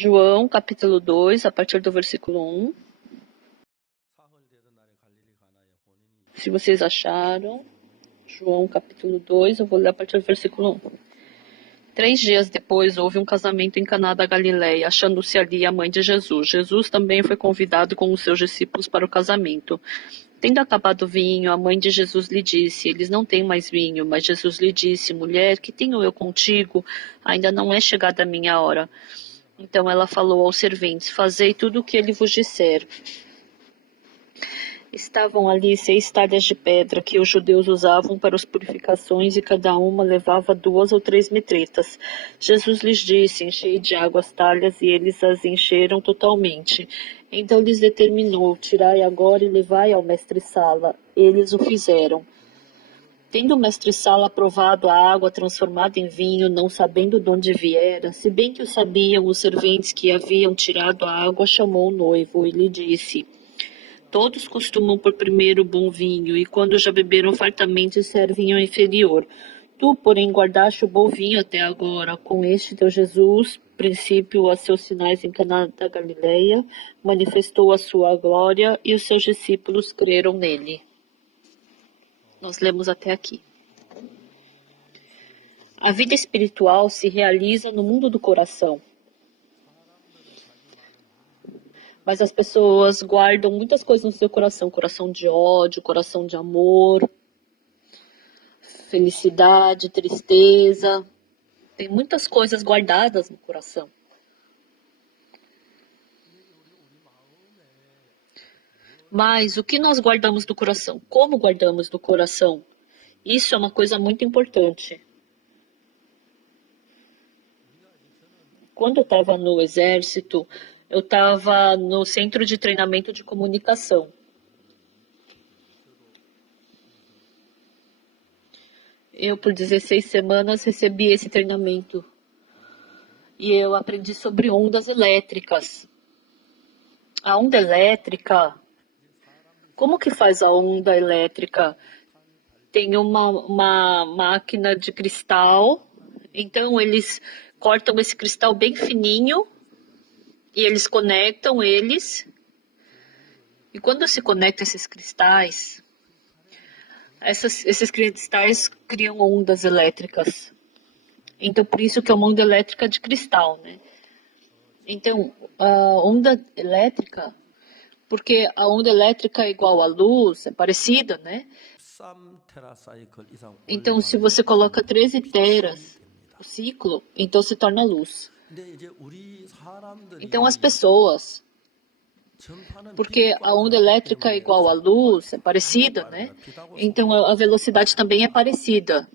João, capítulo 2, a partir do versículo 1. Se vocês acharam, João, capítulo 2, eu vou ler a partir do versículo 1. 3 dias depois, houve um casamento em Caná da Galileia, achando-se ali a mãe de Jesus. Jesus também foi convidado com os seus discípulos para o casamento. Tendo acabado o vinho, a mãe de Jesus lhe disse: eles não têm mais vinho. Mas Jesus lhe disse: mulher, que tenho eu contigo? Ainda não é chegada a minha hora. Então ela falou aos serventes: fazei tudo o que ele vos disser. Estavam ali 6 talhas de pedra que os judeus usavam para as purificações e cada uma levava 2 ou 3 metretas. Jesus lhes disse: enchei de água as talhas, e eles as encheram totalmente. Então lhes determinou: tirai agora e levai ao mestre-sala. Eles o fizeram. Tendo o mestre-sala provado a água transformada em vinho, não sabendo de onde viera, se bem que o sabiam os serventes que haviam tirado a água, chamou o noivo e lhe disse: todos costumam pôr primeiro o bom vinho, e quando já beberam fartamente, servem o inferior. Tu, porém, guardaste o bom vinho até agora. Com este teu Jesus, princípio a seus sinais em Caná da Galileia, manifestou a sua glória, e os seus discípulos creram nele. Nós lemos até aqui. A vida espiritual se realiza no mundo do coração. Mas as pessoas guardam muitas coisas no seu coração. Coração de ódio, coração de amor, felicidade, tristeza. Tem muitas coisas guardadas no coração. Mas o que nós guardamos do coração? Como guardamos do coração? Isso é uma coisa muito importante. Quando eu estava no exército, eu estava no centro de treinamento de comunicação. Eu, por 16 semanas, recebi esse treinamento. E eu aprendi sobre ondas elétricas. A onda elétrica, como que faz a onda elétrica? Tem uma máquina de cristal, então eles cortam esse cristal bem fininho e eles conectam eles. E quando se conecta esses cristais, esses cristais criam ondas elétricas. Então, por isso que é uma onda elétrica de cristal, né? Então, a onda elétrica, porque a onda elétrica é igual à luz, é parecida, né? Então, se você coloca 13 teras o ciclo, então se torna luz. Então, as pessoas, porque a onda elétrica é igual à luz, é parecida, né? Então, a velocidade também é parecida.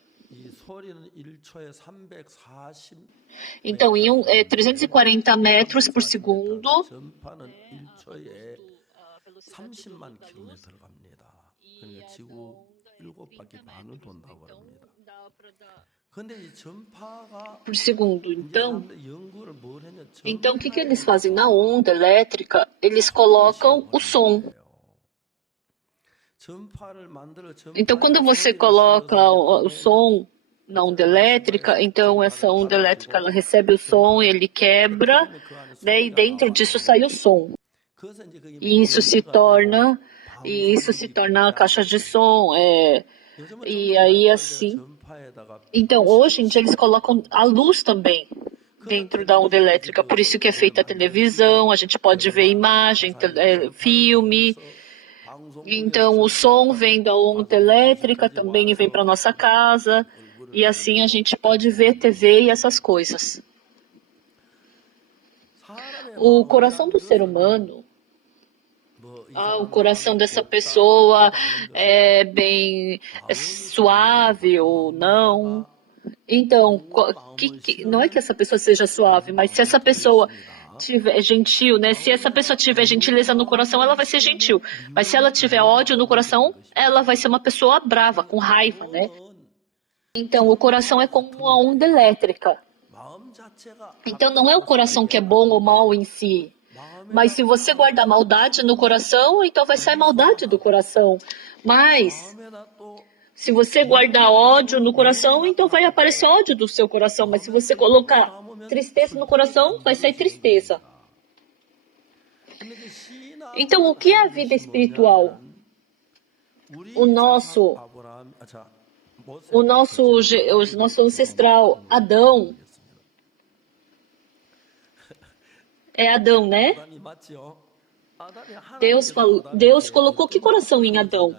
Então, 340 metros por segundo, por segundo. Então, o que eles fazem na onda elétrica? Eles colocam o som. Então, quando você coloca o som na onda elétrica, então essa onda elétrica ela recebe o som, ele quebra, né, e dentro disso sai o som. E isso se torna a caixa de som. E aí assim. Então, hoje em dia eles colocam a luz também dentro da onda elétrica, por isso que é feita a televisão, a gente pode ver imagem, filme. Então, o som vem da onda elétrica também e vem para nossa casa. E assim a gente pode ver TV e essas coisas. O coração do ser humano, o coração dessa pessoa é bem suave ou não. Então, não é que essa pessoa seja suave, mas se essa pessoa tiver gentil, né? Se essa pessoa tiver gentileza no coração, ela vai ser gentil. Mas se ela tiver ódio no coração, ela vai ser uma pessoa brava, com raiva, né? Então, o coração é como uma onda elétrica. Então, não é o coração que é bom ou mal em si. Mas se você guardar maldade no coração, então vai sair maldade do coração. Mas Se você guardar ódio no coração, então vai aparecer ódio do seu coração. Mas se você colocar tristeza no coração, vai sair tristeza. Então, o que é a vida espiritual? O nosso ancestral, Adão, é Adão, né? Deus colocou que coração em Adão?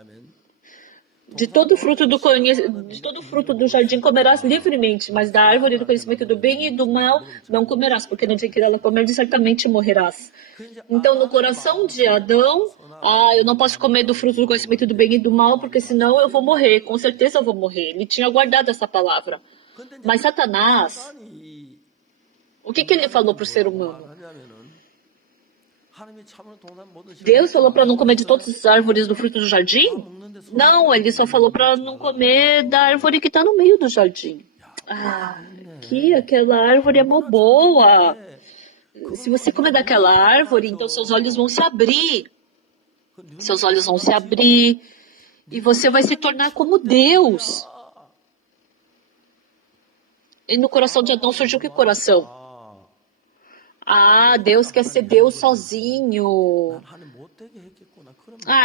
De todo fruto do jardim comerás livremente, mas da árvore do conhecimento do bem e do mal não comerás, porque no dia que dela comeres, certamente morrerás. Então, no coração de Adão, eu não posso comer do fruto do conhecimento do bem e do mal, porque senão eu vou morrer, com certeza eu vou morrer. Ele tinha guardado essa palavra. Mas Satanás, o que ele falou para o ser humano? Deus falou para não comer de todas as árvores do fruto do jardim? Não, ele só falou para não comer da árvore que está no meio do jardim. Aquela árvore é mó boa. Se você comer daquela árvore, então seus olhos vão se abrir. Seus olhos vão se abrir e você vai se tornar como Deus. E no coração de Adão surgiu que coração? Deus quer ser Deus sozinho.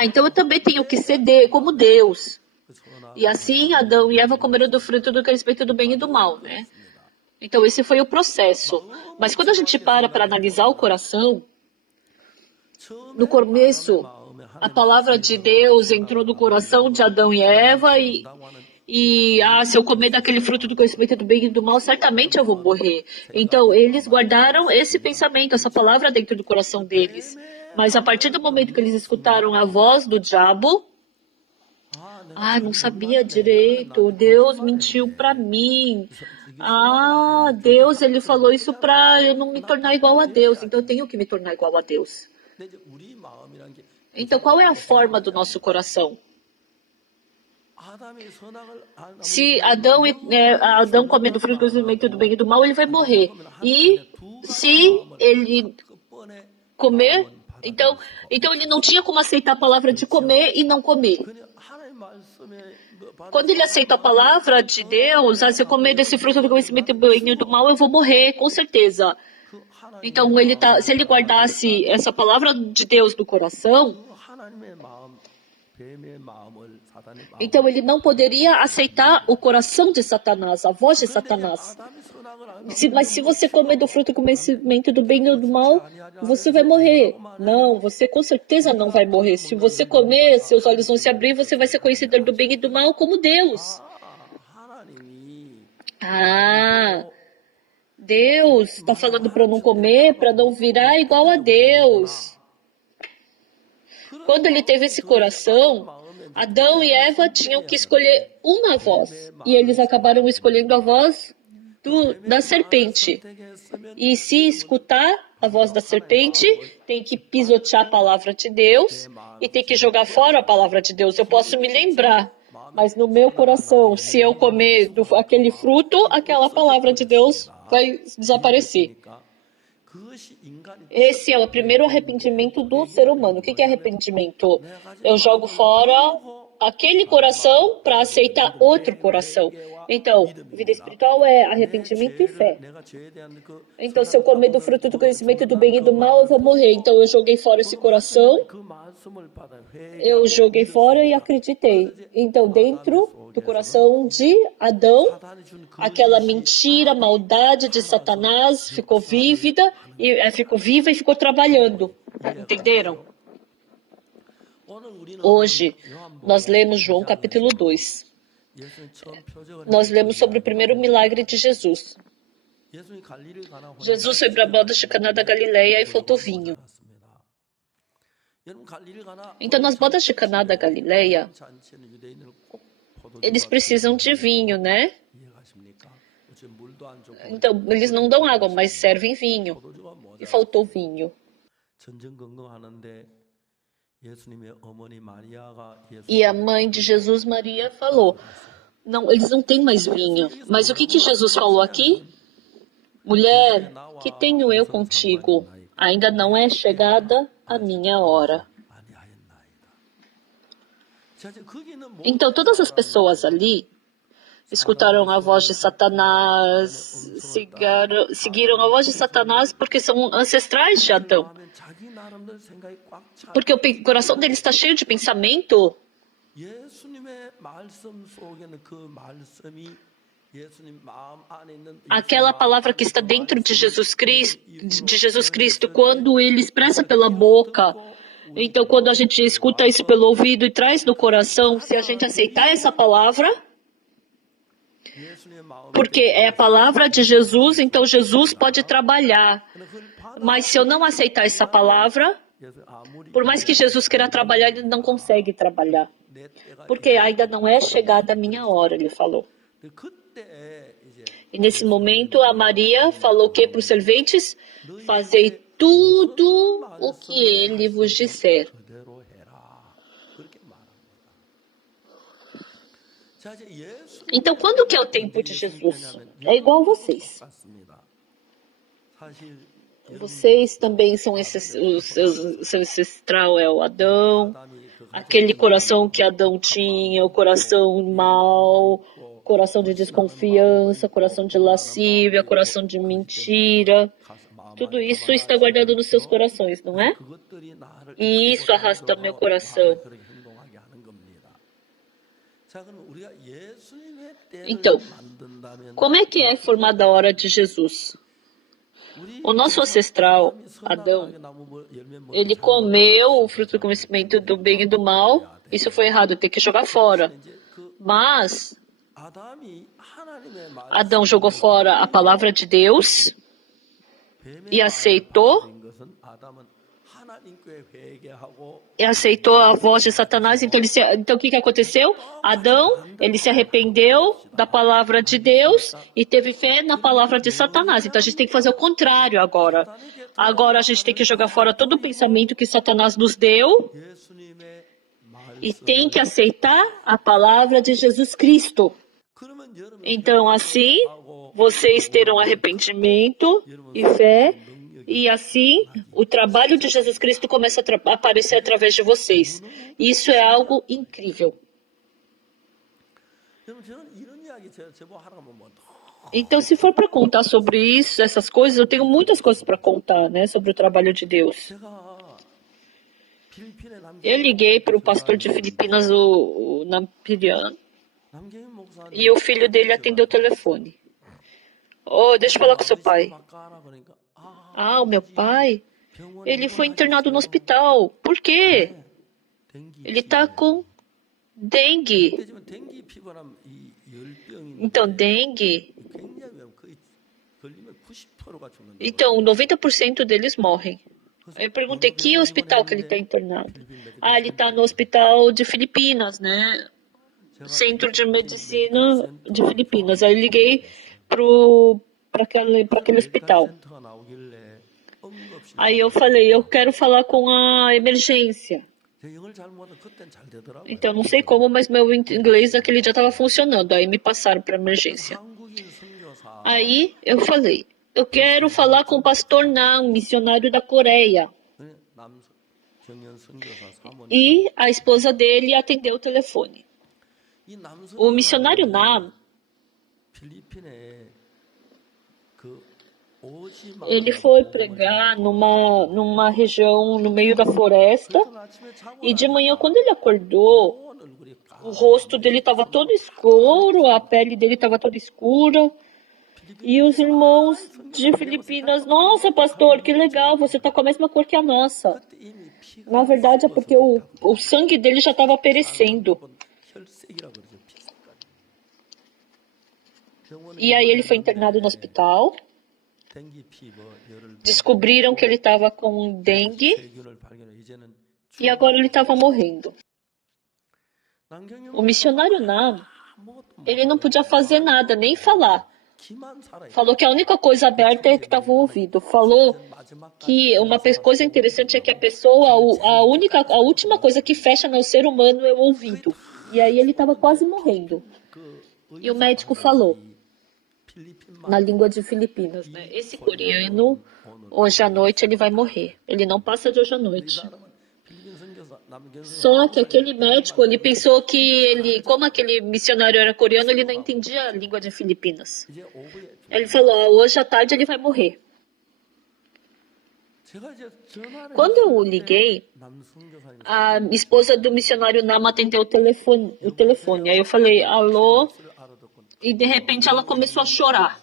Então eu também tenho que ser como Deus. E assim Adão e Eva comeram do fruto do conhecimento do bem e do mal, né? Então esse foi o processo. Mas quando a gente para analisar o coração, no começo, a palavra de Deus entrou no coração de Adão e Eva se eu comer daquele fruto do conhecimento do bem e do mal, certamente eu vou morrer. Então, eles guardaram esse pensamento, essa palavra dentro do coração deles. Mas a partir do momento que eles escutaram a voz do diabo, não sabia direito, Deus mentiu para mim. Deus, ele falou isso para eu não me tornar igual a Deus, então eu tenho que me tornar igual a Deus. Então, qual é a forma do nosso coração? Se Adão comer do fruto do conhecimento do bem e do mal, ele vai morrer. E se ele comer, então ele não tinha como aceitar a palavra de comer e não comer. Quando ele aceita a palavra de Deus, se eu comer desse fruto do conhecimento do bem e do mal, eu vou morrer, com certeza. Então, se ele guardasse essa palavra de Deus no coração, então ele não poderia aceitar o coração de Satanás, a voz de Satanás. Mas se você comer do fruto do conhecimento do bem e do mal, você vai morrer. Não, você com certeza não vai morrer. Se você comer, seus olhos vão se abrir, você vai ser conhecedor do bem e do mal como Deus. Deus está falando para eu não comer, para não virar igual a Deus. Quando ele teve esse coração, Adão e Eva tinham que escolher uma voz. E eles acabaram escolhendo a voz da serpente. E se escutar a voz da serpente, tem que pisotear a palavra de Deus e tem que jogar fora a palavra de Deus. Eu posso me lembrar, mas no meu coração, se eu comer aquele fruto, aquela palavra de Deus vai desaparecer. Esse é o primeiro arrependimento do ser humano. O que é arrependimento? Eu jogo fora aquele coração para aceitar outro coração. Então, vida espiritual é arrependimento e fé. Então, se eu comer do fruto do conhecimento do bem e do mal, eu vou morrer. Então, eu joguei fora esse coração, eu joguei fora e acreditei. Então, dentro do coração de Adão, aquela mentira, maldade de Satanás ficou viva e ficou trabalhando. Entenderam? Hoje, nós lemos João capítulo 2. Nós lemos sobre o primeiro milagre de Jesus. Jesus foi para a boda de Caná da Galileia e faltou vinho. Então, nas bodas de Caná da Galileia, eles precisam de vinho, né? Então, eles não dão água, mas servem vinho. E faltou vinho. E a mãe de Jesus, Maria, falou, não, eles não têm mais vinho. Mas o que Jesus falou aqui? Mulher, que tenho eu contigo? Ainda não é chegada a minha hora. Então todas as pessoas ali escutaram a voz de Satanás, seguiram a voz de Satanás porque são ancestrais de Adão. Porque o coração deles está cheio de pensamento. Aquela palavra que está dentro de Jesus Cristo, quando ele expressa pela boca. Então, quando a gente escuta isso pelo ouvido e traz no coração, se a gente aceitar essa palavra, porque é a palavra de Jesus, então Jesus pode trabalhar. Mas se eu não aceitar essa palavra, por mais que Jesus queira trabalhar, ele não consegue trabalhar. Porque ainda não é chegada a minha hora, ele falou. E nesse momento, a Maria falou o que para os serventes? Fazei tudo o que ele vos disser. Então, quando que é o tempo de Jesus? É igual a vocês. Vocês também são seu ancestral é o Adão, aquele coração que Adão tinha, o coração mau, coração de desconfiança, coração de lascívia, coração de mentira. Tudo isso está guardado nos seus corações, não é? E isso arrasta meu coração. Então, como é que é formada a hora de Jesus? O nosso ancestral, Adão, ele comeu o fruto do conhecimento do bem e do mal. Isso foi errado, tem que jogar fora. Mas Adão jogou fora a palavra de Deus e aceitou a voz de Satanás. Então o que aconteceu? Adão, ele se arrependeu da palavra de Deus e teve fé na palavra de Satanás. Então a gente tem que fazer o contrário agora. Agora a gente tem que jogar fora todo o pensamento que Satanás nos deu e tem que aceitar a palavra de Jesus Cristo. Então assim, vocês terão arrependimento e fé. E assim, o trabalho de Jesus Cristo começa a aparecer através de vocês. Isso é algo incrível. Então, se for para contar sobre isso, essas coisas, eu tenho muitas coisas para contar, né, sobre o trabalho de Deus. Eu liguei para o pastor de Filipinas, o Nampirian, e o filho dele atendeu o telefone. Oh, deixa eu falar com seu pai. Ah, o meu pai, ele foi internado no hospital. Por quê? Ele está com dengue. Então, dengue. Então, 90% deles morrem. Eu perguntei, que hospital que ele está internado? Ah, ele está no hospital de Filipinas, né? Centro de Medicina de Filipinas. Aí eu liguei para aquele hospital. Aí eu falei, eu quero falar com a emergência. Então, não sei como, mas meu inglês naquele dia estava funcionando. Aí me passaram para a emergência. Aí eu falei, eu quero falar com o pastor Nam, missionário da Coreia. E a esposa dele atendeu o telefone. O missionário Nam, ele foi pregar numa região no meio da floresta e de manhã, quando ele acordou, o rosto dele estava todo escuro, a pele dele estava toda escura. E os irmãos de Filipinas, nossa, pastor, que legal, você está com a mesma cor que a nossa. Na verdade é porque o sangue dele já estava perecendo. E aí ele foi internado no hospital. Descobriram que ele estava com dengue e agora ele estava morrendo. O missionário Nam, ele não podia fazer nada, nem falar. Falou que a única coisa aberta é que estava o ouvido. Falou que uma coisa interessante é que a última coisa que fecha no ser humano é o ouvido. E aí ele estava quase morrendo. E o médico falou, na língua de Filipinas, né? Esse coreano, hoje à noite ele vai morrer. Ele não passa de hoje à noite. Só que aquele médico, ele pensou que ele, como aquele missionário era coreano, ele não entendia a língua de Filipinas. Ele falou, hoje à tarde ele vai morrer. Quando eu liguei, a esposa do missionário Nama atendeu o telefone. Aí eu falei, alô, e de repente ela começou a chorar.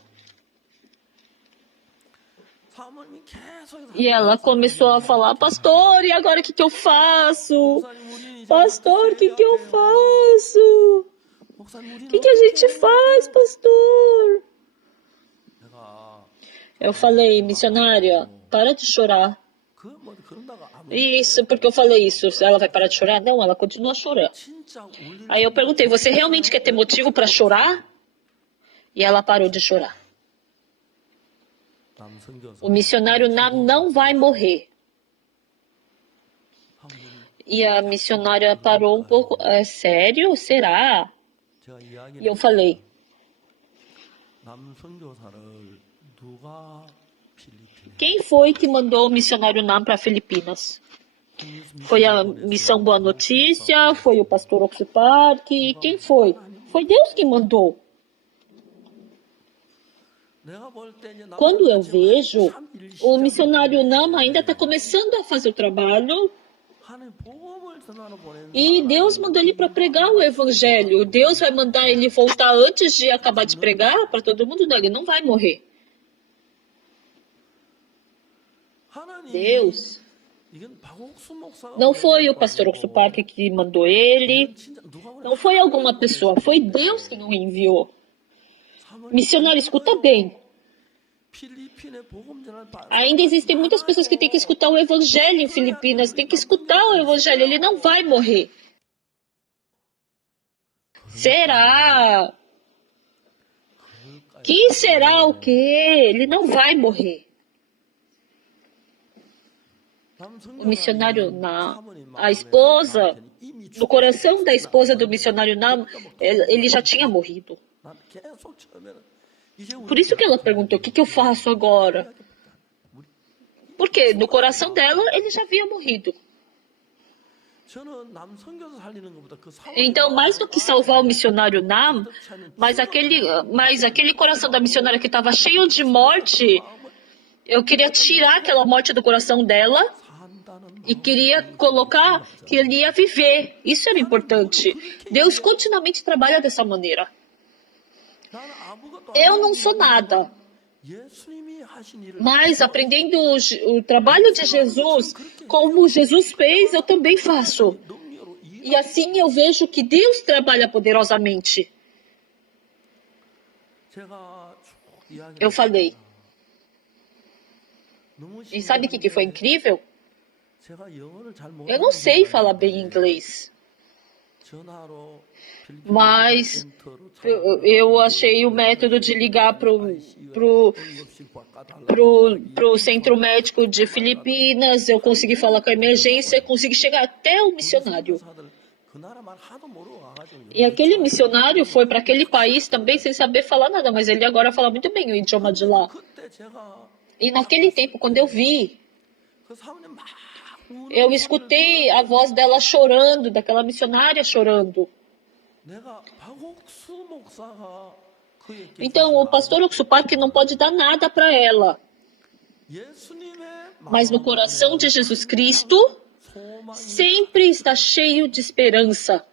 E ela começou a falar, pastor, e agora o que eu faço? Pastor, o que eu faço? O que a gente faz, pastor? Eu falei, missionária, para de chorar. Isso, porque eu falei isso. Ela vai parar de chorar? Não, ela continua chorando. Aí eu perguntei, você realmente quer ter motivo para chorar? E ela parou de chorar. O missionário Nam não vai morrer. E a missionária parou um pouco. É sério? Será? E eu falei, quem foi que mandou o missionário Nam para Filipinas? Foi a Missão Boa Notícia? Foi o pastor Oxy Park? Quem foi? Foi Deus que mandou. Quando eu vejo, o missionário Nam ainda está começando a fazer o trabalho e Deus mandou ele para pregar o evangelho. Deus vai mandar ele voltar antes de acabar de pregar para todo mundo? Não, ele não vai morrer. Deus. Não foi o pastor Oxy Park que mandou ele. Não foi alguma pessoa. Foi Deus quem o enviou. Missionário, escuta bem. Ainda existem muitas pessoas que têm que escutar o evangelho em Filipinas. Tem que escutar o evangelho. Ele não vai morrer. Será? Que será o quê? Ele não vai morrer. O missionário Nam, a esposa, no coração da esposa do missionário Nam, ele já tinha morrido. Por isso que ela perguntou, o que eu faço agora? Porque no coração dela, ele já havia morrido. Então, mais do que salvar o missionário Nam, mas aquele coração da missionária que estava cheio de morte, eu queria tirar aquela morte do coração dela e queria colocar que ele ia viver. Isso era importante. Deus continuamente trabalha dessa maneira. Eu não sou nada, mas aprendendo o trabalho de Jesus, como Jesus fez, eu também faço. E assim eu vejo que Deus trabalha poderosamente. Eu falei. E sabe o que foi incrível? Eu não sei falar bem inglês. Mas eu achei o método de ligar pro centro médico de Filipinas, eu consegui falar com a emergência, consegui chegar até o missionário. E aquele missionário foi para aquele país também sem saber falar nada, mas ele agora fala muito bem o idioma de lá. E naquele tempo, quando eu vi, eu escutei a voz dela chorando, daquela missionária chorando. Então, o pastor Oxy Park não pode dar nada para ela. Mas no coração de Jesus Cristo, sempre está cheio de esperança.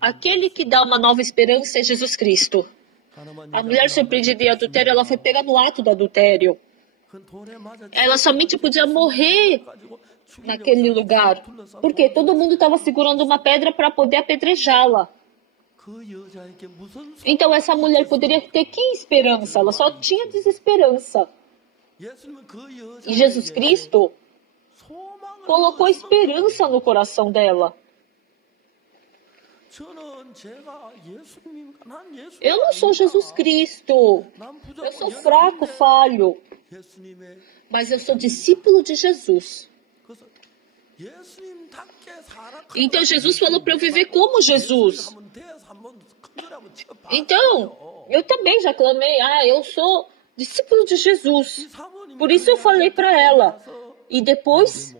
Aquele que dá uma nova esperança é Jesus Cristo. A mulher surpreendida em adultério, ela foi pega no ato do adultério. Ela somente podia morrer naquele lugar, porque todo mundo estava segurando uma pedra para poder apedrejá-la. Então essa mulher poderia ter que esperança? Ela só tinha desesperança. E Jesus Cristo colocou esperança no coração dela. Eu não sou Jesus Cristo. Eu sou fraco, falho. Mas eu sou discípulo de Jesus. Então Jesus falou para eu viver como Jesus. Então, eu também já clamei, eu sou discípulo de Jesus. Por isso eu falei para ela. E depois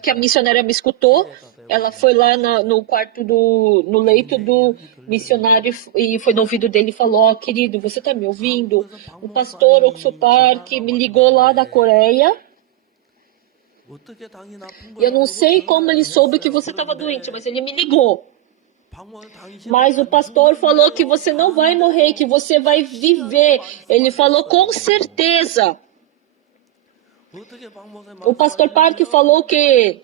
que a missionária me escutou, ela foi lá no quarto no leito do missionário e foi no ouvido dele e falou: ó, querido, você tá me ouvindo? O pastor Oksopar que me ligou lá da Coreia. E eu não sei como ele soube que você estava doente, mas ele me ligou. Mas o pastor falou que você não vai morrer, que você vai viver. Ele falou com certeza. O pastor Park falou que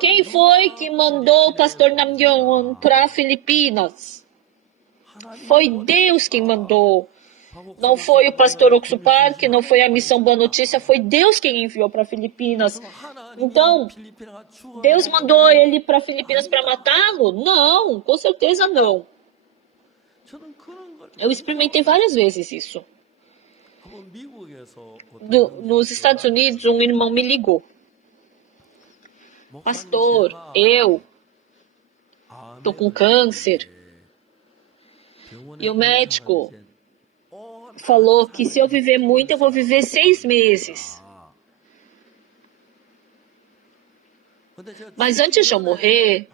quem foi que mandou o pastor Namgyeon para Filipinas? Foi Deus quem mandou. Não foi o pastor Oksupar, que não foi a missão Boa Notícia, foi Deus quem enviou para Filipinas. Então, Deus mandou ele para Filipinas para matá-lo? Não, com certeza não. Eu experimentei várias vezes isso. Nos Estados Unidos, um irmão me ligou. Pastor, eu estou com câncer. E o médico falou que se eu viver muito, eu vou viver 6 meses. Mas antes de eu morrer,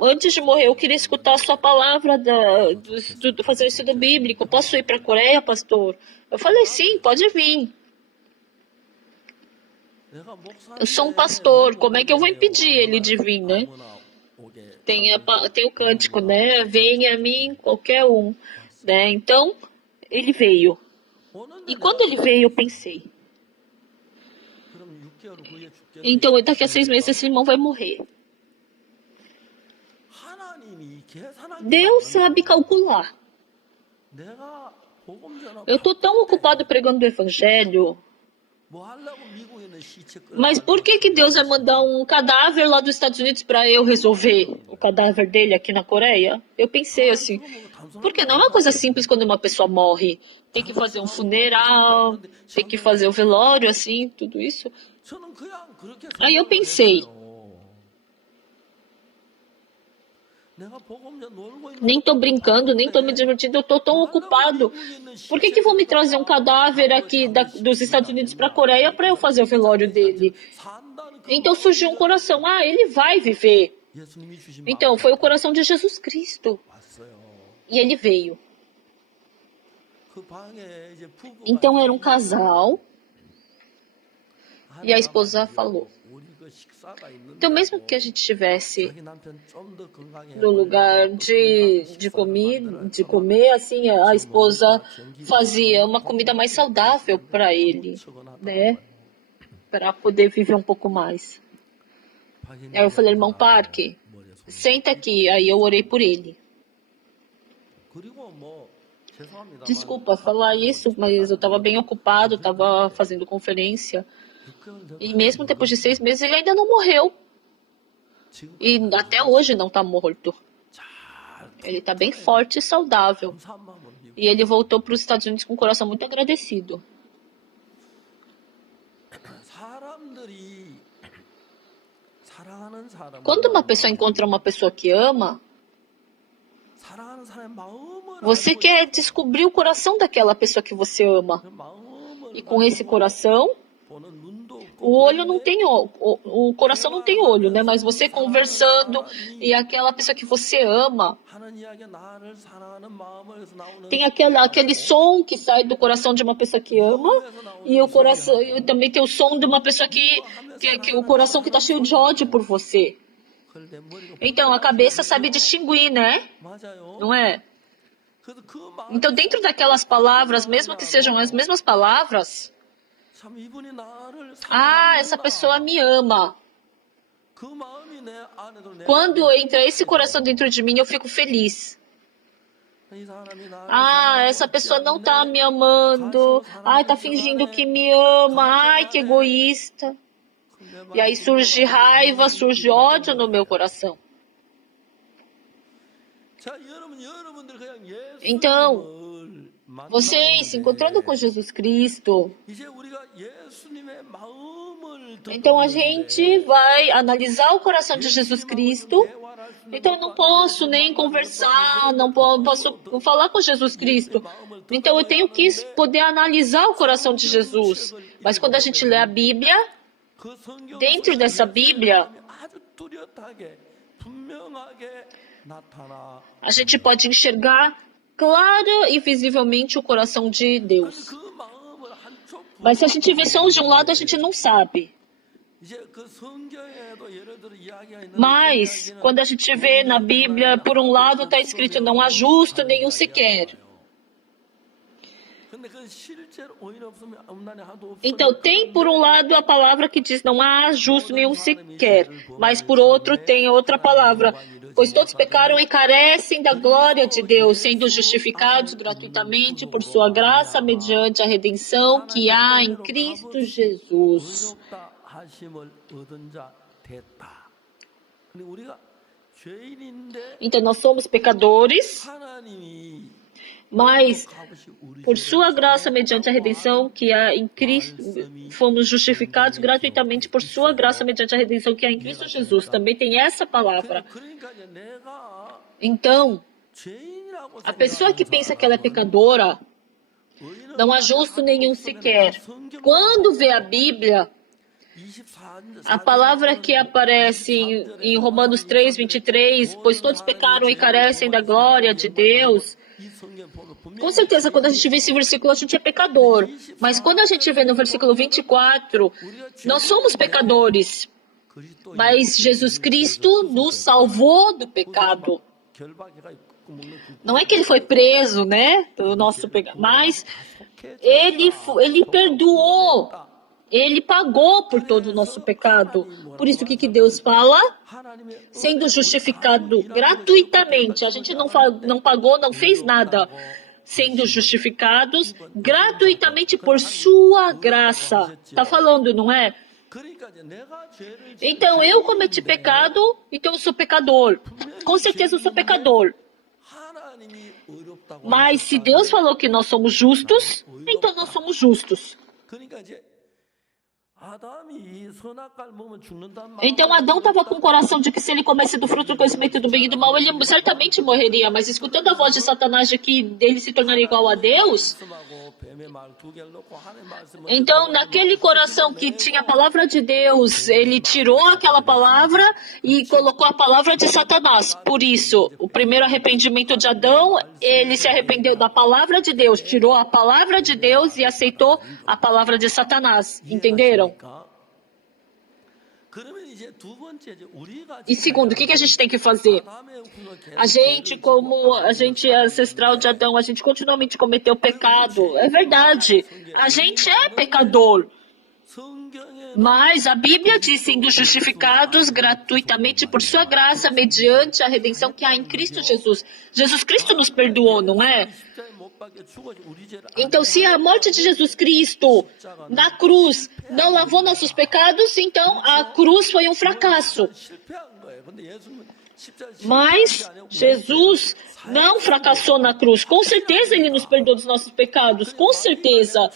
antes de morrer, eu queria escutar a sua palavra, fazer o estudo bíblico. Posso ir para a Coreia, pastor? Eu falei, sim, pode vir. Eu sou um pastor, como é que eu vou impedir ele de vir, né? Tem o cântico, né? Venha a mim qualquer um, né? Então, ele veio. E quando ele veio, eu pensei, então daqui a 6 meses esse irmão vai morrer. Deus sabe calcular. Eu estou tão ocupado pregando o evangelho. Mas por que Deus vai mandar um cadáver lá dos Estados Unidos para eu resolver o cadáver dele aqui na Coreia? Eu pensei assim, porque não é uma coisa simples quando uma pessoa morre. Tem que fazer um funeral, tem que fazer o velório, assim, tudo isso. Aí eu pensei, nem estou brincando, nem estou me divertindo, eu estou tão ocupado. Por que vão me trazer um cadáver aqui dos Estados Unidos para a Coreia para eu fazer o velório dele? Então surgiu um coração, ele vai viver. Então foi o coração de Jesus Cristo. E ele veio. Então era um casal. E a esposa falou, então mesmo que a gente estivesse no lugar de comer, assim, a esposa fazia uma comida mais saudável para ele, né? Para poder viver um pouco mais. Aí eu falei, irmão Park, senta aqui. Aí eu orei por ele. Desculpa falar isso, mas eu estava bem ocupado, estava fazendo conferência. E mesmo depois de 6 meses, ele ainda não morreu. E até hoje não está morto. Ele está bem forte e saudável. E ele voltou para os Estados Unidos com o coração muito agradecido. Quando uma pessoa encontra uma pessoa que ama, você quer descobrir o coração daquela pessoa que você ama. E com esse coração, o olho não tem o coração não tem olho, né? Mas você conversando e aquela pessoa que você ama, tem aquele som que sai do coração de uma pessoa que ama e o coração também tem o som de uma pessoa que o coração que está cheio de ódio por você. Então a cabeça sabe distinguir, né? Não é? Então dentro daquelas palavras, mesmo que sejam as mesmas palavras, essa pessoa me ama. Quando entra esse coração dentro de mim, eu fico feliz. Essa pessoa não está me amando. Está fingindo que me ama. Que egoísta. E aí surge raiva, surge ódio no meu coração. Então, vocês, se encontrando com Jesus Cristo, então a gente vai analisar o coração de Jesus Cristo Então eu não posso nem conversar, não posso falar com Jesus Cristo. Então eu tenho que poder analisar o coração de Jesus. Mas quando a gente lê a Bíblia, dentro dessa Bíblia, a gente pode enxergar clara e visivelmente o coração de Deus. Mas se a gente vê só de um lado, a gente não sabe. Mas, quando a gente vê na Bíblia, por um lado está escrito, não há justo nenhum sequer. Então, tem por um lado a palavra que diz, não há justo nenhum sequer. Mas por outro tem outra palavra, pois todos pecaram e carecem da glória de Deus, sendo justificados gratuitamente por sua graça, mediante a redenção que há em Cristo Jesus. Então, nós somos pecadores, mas por sua graça, mediante a redenção que há em Cristo, fomos justificados gratuitamente por sua graça, mediante a redenção que há em Cristo Jesus. Também tem essa palavra. Então, a pessoa que pensa que ela é pecadora, não há justo nenhum sequer. Quando vê a Bíblia, a palavra que aparece em Romanos 3, 23, pois todos pecaram e carecem da glória de Deus. Com certeza, quando a gente vê esse versículo, a gente é pecador. Mas quando a gente vê no versículo 24, nós somos pecadores. Mas Jesus Cristo nos salvou do pecado. Não é que ele foi preso, né, do nosso pecado, mas ele perdoou. Ele pagou por todo o nosso pecado. Por isso, o que Deus fala? Sendo justificado gratuitamente. A gente não pagou, não fez nada. Sendo justificados gratuitamente por sua graça. Está falando, não é? Então, eu cometi pecado, então eu sou pecador. Com certeza eu sou pecador. Mas se Deus falou que nós somos justos, então nós somos justos. Então Adão estava com o coração de que se ele comesse do fruto do conhecimento do bem e do mal, ele certamente morreria. Mas escutando a voz de Satanás de que ele se tornaria igual a Deus, então naquele coração que tinha a palavra de Deus, ele tirou aquela palavra e colocou a palavra de Satanás. Por isso, o primeiro arrependimento de Adão, ele se arrependeu da palavra de Deus, tirou a palavra de Deus e aceitou a palavra de Satanás. Entenderam? E segundo, o que a gente tem que fazer? A gente, como a gente é ancestral de Adão, a gente continuamente cometeu pecado. É verdade. A gente é pecador. Mas a Bíblia diz, sendo justificados gratuitamente por sua graça, mediante a redenção que há em Cristo Jesus. Jesus Cristo nos perdoou, não é? Então, se a morte de Jesus Cristo na cruz não lavou nossos pecados, então a cruz foi um fracasso. Mas Jesus não fracassou na cruz. Com certeza Ele nos perdoou dos nossos pecados. Com certeza.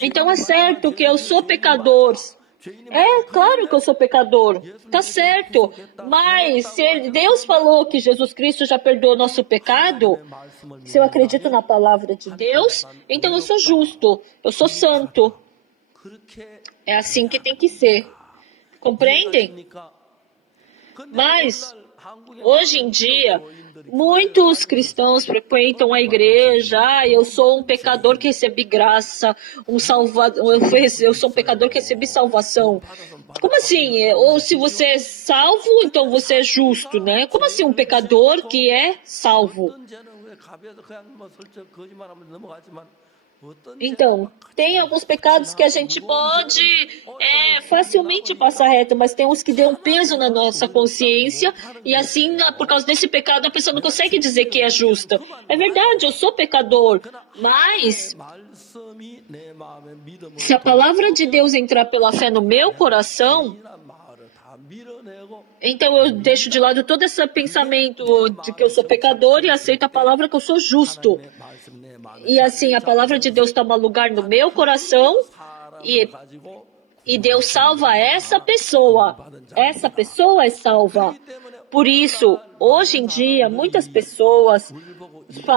Então é certo que eu sou pecador. É claro que eu sou pecador. Tá certo. Mas se Deus falou que Jesus Cristo já perdoou nosso pecado, se eu acredito na palavra de Deus, então eu sou justo. Eu sou santo. É assim que tem que ser. Compreendem? Mas, hoje em dia, muitos cristãos frequentam a igreja. Eu sou um pecador que recebi graça, eu sou um pecador que recebi salvação. Como assim? Ou se você é salvo, então você é justo, né? Como assim um pecador que é salvo? Então, tem alguns pecados que a gente pode facilmente passar reto, mas tem uns que dão um peso na nossa consciência e assim, por causa desse pecado, a pessoa não consegue dizer que é justa. É verdade, eu sou pecador, mas se a palavra de Deus entrar pela fé no meu coração, então eu deixo de lado todo esse pensamento de que eu sou pecador e aceito a palavra que eu sou justo. E assim, a palavra de Deus toma lugar no meu coração e Deus salva essa pessoa. Essa pessoa é salva. Por isso, hoje em dia, muitas pessoas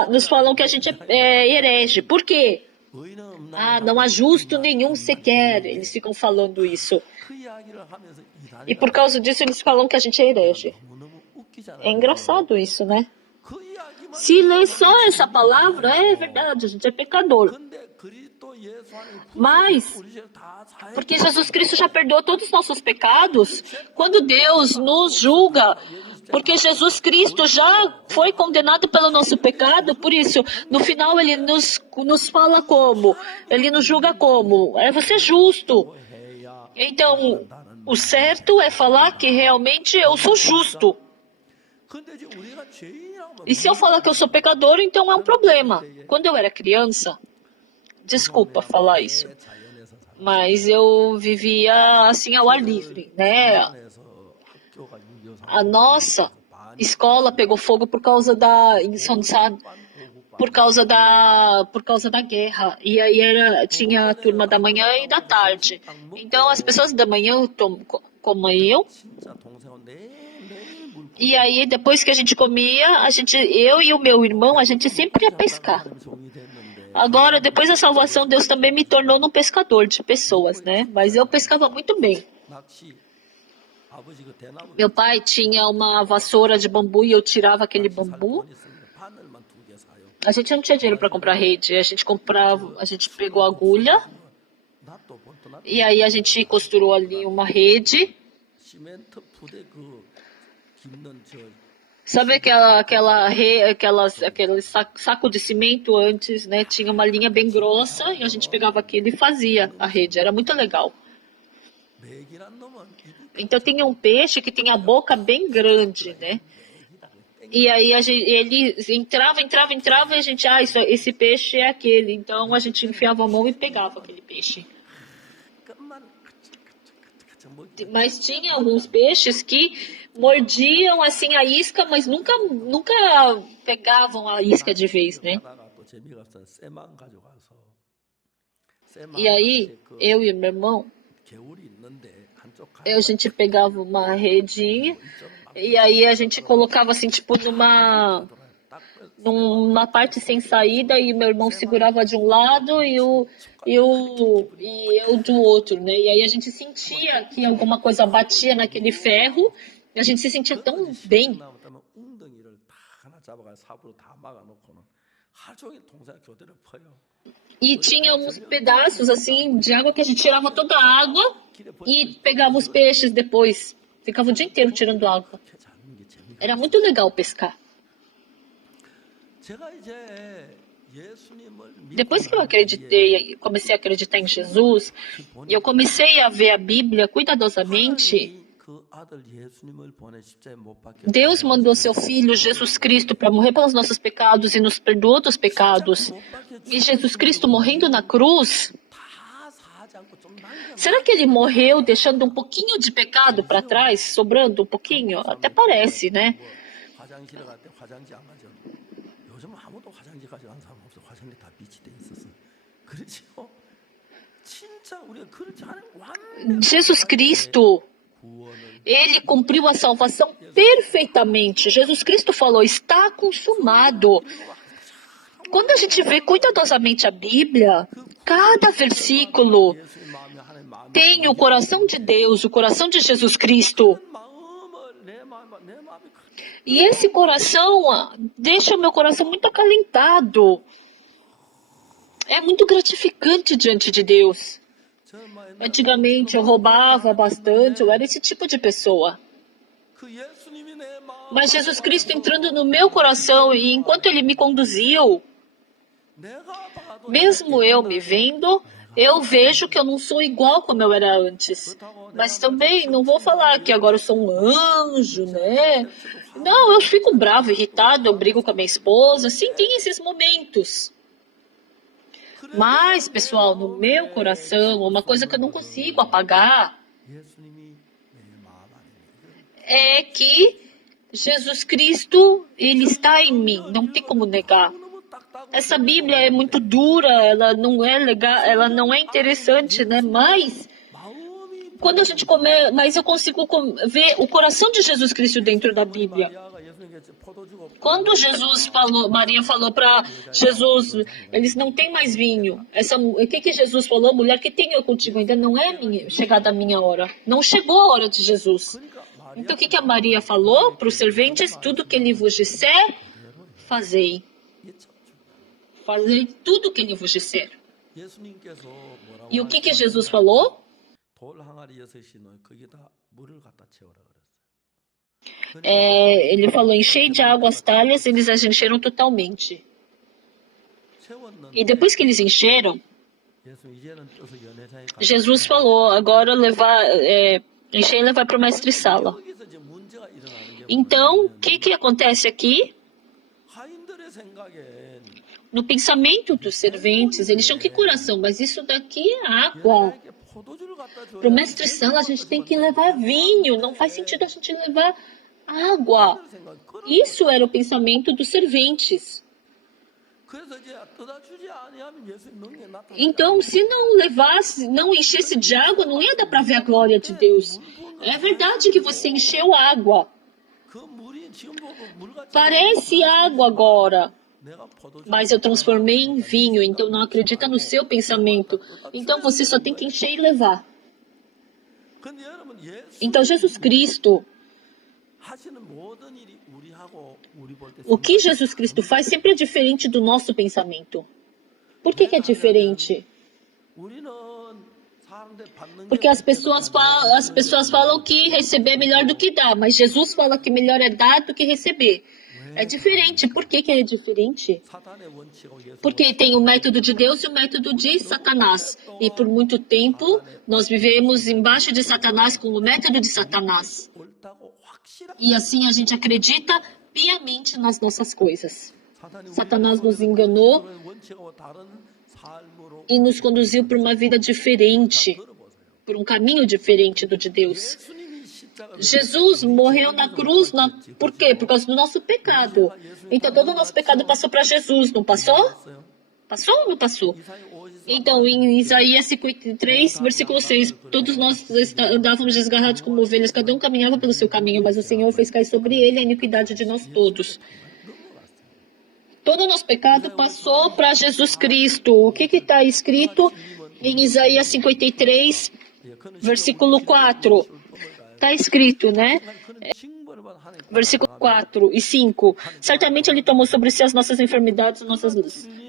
nos falam que a gente é herege. Por quê? Ah, não há justo nenhum sequer. Eles ficam falando isso. E por causa disso eles falam que a gente é herege. É engraçado isso, né? Se ler só essa palavra, é verdade, a gente é pecador. Mas, porque Jesus Cristo já perdoou todos os nossos pecados, quando Deus nos julga, porque Jesus Cristo já foi condenado pelo nosso pecado, por isso, no final ele nos fala como? Ele nos julga como? É você justo. Então, o certo é falar que realmente eu sou justo. E se eu falar que eu sou pecador, então é um problema. Quando eu era criança, desculpa falar isso, mas eu vivia assim ao ar livre, né? A nossa escola pegou fogo por causa da por causa da guerra. E aí tinha a turma da manhã e da tarde. Então as pessoas da manhã comiam. E aí depois que a gente comia, eu e o meu irmão, a gente sempre ia pescar. Agora, depois da salvação, Deus também me tornou um pescador de pessoas, né? Mas eu pescava muito bem. Meu pai tinha uma vassoura de bambu e eu tirava aquele bambu. A gente não tinha dinheiro para comprar rede. A gente pegou agulha e aí a gente costurou ali uma rede. Sabe aquele saco de cimento antes, né? Tinha uma linha bem grossa e a gente pegava aquilo e fazia a rede. Era muito legal. Então tinha um peixe que tinha a boca bem grande, né? E aí ele entrava e a gente, esse peixe é aquele. Então a gente enfiava a mão e pegava aquele peixe. Mas tinha alguns peixes que mordiam assim a isca, mas nunca pegavam a isca de vez, né? E aí, eu e meu irmão, a gente pegava uma redinha e aí a gente colocava assim, tipo, numa parte sem saída e meu irmão segurava de um lado e eu do outro, né? E aí a gente sentia que alguma coisa batia naquele ferro e a gente se sentia tão bem. E tinha uns pedaços assim de água que a gente tirava toda a água e pegava os peixes depois. Ficava o dia inteiro tirando água. Era muito legal pescar. Depois que eu comecei a acreditar em Jesus, e eu comecei a ver a Bíblia cuidadosamente, Deus mandou seu Filho, Jesus Cristo, para morrer pelos nossos pecados e nos perdoou dos pecados. E Jesus Cristo morrendo na cruz, será que ele morreu deixando um pouquinho de pecado para trás, sobrando um pouquinho? Até parece, né? Jesus Cristo, ele cumpriu a salvação perfeitamente. Jesus Cristo falou, está consumado. Quando a gente vê cuidadosamente a Bíblia, cada versículo tem o coração de Deus, o coração de Jesus Cristo. E esse coração deixa o meu coração muito acalentado. É muito gratificante diante de Deus. Antigamente eu roubava bastante, eu era esse tipo de pessoa. Mas Jesus Cristo entrando no meu coração e enquanto Ele me conduziu, mesmo eu me vendo, eu vejo que eu não sou igual como eu era antes. Mas também não vou falar que agora eu sou um anjo, né? Não, eu fico bravo, irritado, eu brigo com a minha esposa. Sim, tem esses momentos. Mas, pessoal, no meu coração, uma coisa que eu não consigo apagar é que Jesus Cristo, Ele está em mim, não tem como negar. Essa Bíblia é muito dura, ela não é legal, ela não é interessante, né? Mas quando a gente come, mas eu consigo ver o coração de Jesus Cristo dentro da Bíblia. Quando Jesus falou, Maria falou para Jesus, eles não têm mais vinho. O que Jesus falou? Mulher, que tenho eu contigo? Ainda não é chegada a minha hora. Não chegou a hora de Jesus. Então o que a Maria falou para os serventes? Tudo que ele vos disser, fazei. Fazei tudo que ele vos disser. E o que Jesus falou? Ele falou, enchei de água as talhas, eles as encheram totalmente. E depois que eles encheram, Jesus falou, agora encher e levar para o mestre-sala. Então, o que acontece aqui? No pensamento dos serventes, eles tinham que coração, mas isso daqui é água. Para o mestre-sala, a gente tem que levar vinho, não faz sentido a gente levar água. Isso era o pensamento dos serventes. Então, se não levasse, não enchesse de água, não ia dar para ver a glória de Deus. É verdade que você encheu água. Parece água agora, mas eu transformei em vinho, então não acredita no seu pensamento. Então você só tem que encher e levar. Então Jesus Cristo, o que Jesus Cristo faz sempre é diferente do nosso pensamento. Por que é diferente? Porque as pessoas falam que receber é melhor do que dar, mas Jesus fala que melhor é dar do que receber. É diferente. Por que é diferente? Porque tem o método de Deus e o método de Satanás. E por muito tempo, nós vivemos embaixo de Satanás com o método de Satanás. E assim a gente acredita piamente nas nossas coisas. Satanás nos enganou e nos conduziu para uma vida diferente, por um caminho diferente do de Deus. Jesus morreu na cruz, por quê? Por causa do nosso pecado. Então todo o nosso pecado passou para Jesus, não passou? Passou ou não passou? Então, em Isaías 53, versículo 6, todos nós andávamos desgarrados como ovelhas, cada um caminhava pelo seu caminho, mas o Senhor fez cair sobre ele a iniquidade de nós todos. Todo o nosso pecado passou para Jesus Cristo. O que está escrito em Isaías 53, versículo 4? Está escrito, né? Versículo 4 e 5. Certamente Ele tomou sobre si as nossas enfermidades, as nossas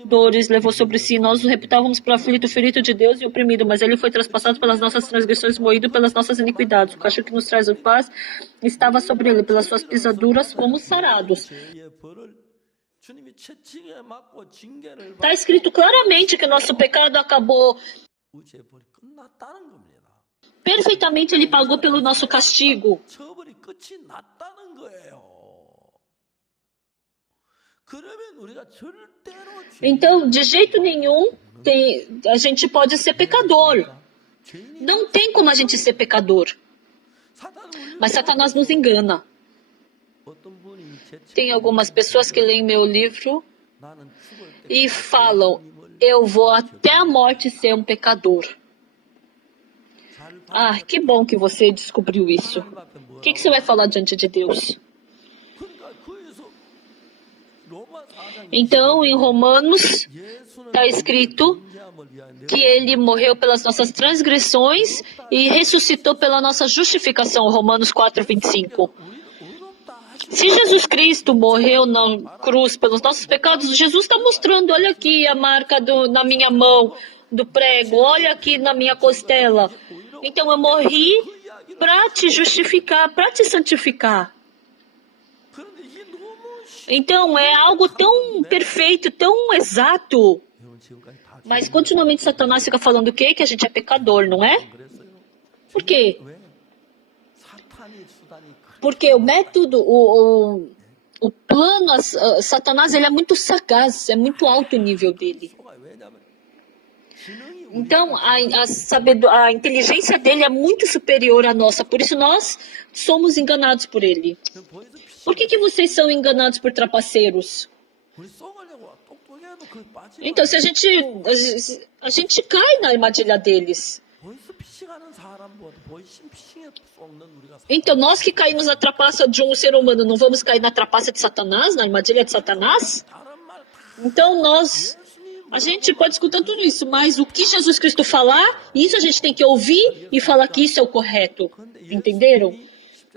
dores, levou sobre si. Nós o reputávamos para aflito, ferido de Deus e oprimido, mas Ele foi traspassado pelas nossas transgressões, moído pelas nossas iniquidades. O castigo que nos traz a paz estava sobre Ele, pelas suas pisaduras fomos sarados. Está escrito claramente que nosso pecado acabou. Perfeitamente Ele pagou pelo nosso castigo. Então, de jeito nenhum, a gente pode ser pecador. Não tem como a gente ser pecador. Mas Satanás nos engana. Tem algumas pessoas que leem meu livro e falam, eu vou até a morte ser um pecador. Ah, que bom que você descobriu isso. O que você vai falar diante de Deus? Então, em Romanos, está escrito que Ele morreu pelas nossas transgressões e ressuscitou pela nossa justificação. Romanos 4, 25. Se Jesus Cristo morreu na cruz pelos nossos pecados, Jesus está mostrando, olha aqui a marca na minha mão, do prego, olha aqui na minha costela. Então eu morri para te justificar, para te santificar. Então é algo tão perfeito, tão exato. Mas continuamente Satanás fica falando o quê? Que a gente é pecador, não é? Por quê? Porque o método, o plano, Satanás, ele é muito sagaz, é muito alto o nível dele. Então, a inteligência dele é muito superior à nossa, por isso nós somos enganados por ele. Por que vocês são enganados por trapaceiros? Então, se a gente cai na armadilha deles. Então, nós que caímos na trapaça de um ser humano, não vamos cair na trapaça de Satanás, na armadilha de Satanás? Então, a gente pode escutar tudo isso, mas o que Jesus Cristo falar, isso a gente tem que ouvir e falar que isso é o correto. Entenderam?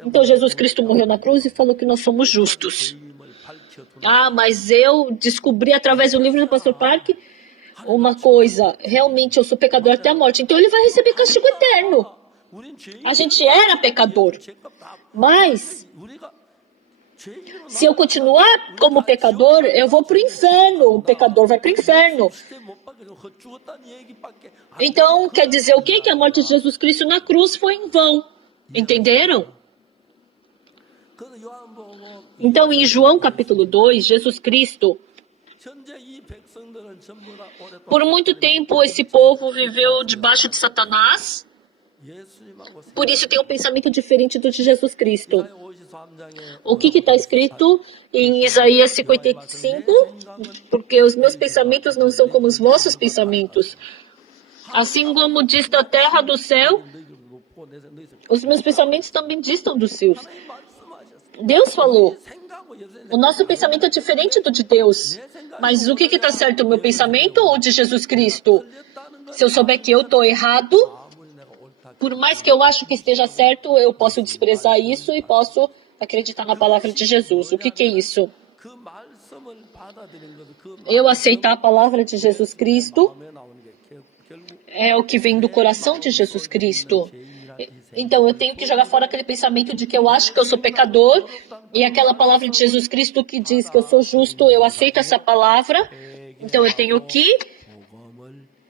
Então, Jesus Cristo morreu na cruz e falou que nós somos justos. Ah, mas eu descobri através do livro do Pastor Park uma coisa, realmente eu sou pecador até a morte, então ele vai receber castigo eterno. A gente era pecador, mas se eu continuar como pecador, eu vou para o inferno, o pecador vai para o inferno. Então, quer dizer o quê? Que a morte de Jesus Cristo na cruz foi em vão, entenderam? Então, em João capítulo 2, Jesus Cristo, por muito tempo esse povo viveu debaixo de Satanás, por isso tem um pensamento diferente do de Jesus Cristo. O que está escrito em Isaías 55? Porque os meus pensamentos não são como os vossos pensamentos. Assim como dista a terra do céu, os meus pensamentos também distam dos seus. Deus falou. O nosso pensamento é diferente do de Deus. Mas o que está certo, o meu pensamento ou o de Jesus Cristo? Se eu souber que eu estou errado, por mais que eu acho que esteja certo, eu posso desprezar isso e posso acreditar na palavra de Jesus. O que é isso? Eu aceitar a palavra de Jesus Cristo é o que vem do coração de Jesus Cristo. Então, eu tenho que jogar fora aquele pensamento de que eu acho que eu sou pecador e aquela palavra de Jesus Cristo que diz que eu sou justo, eu aceito essa palavra. Então, eu tenho que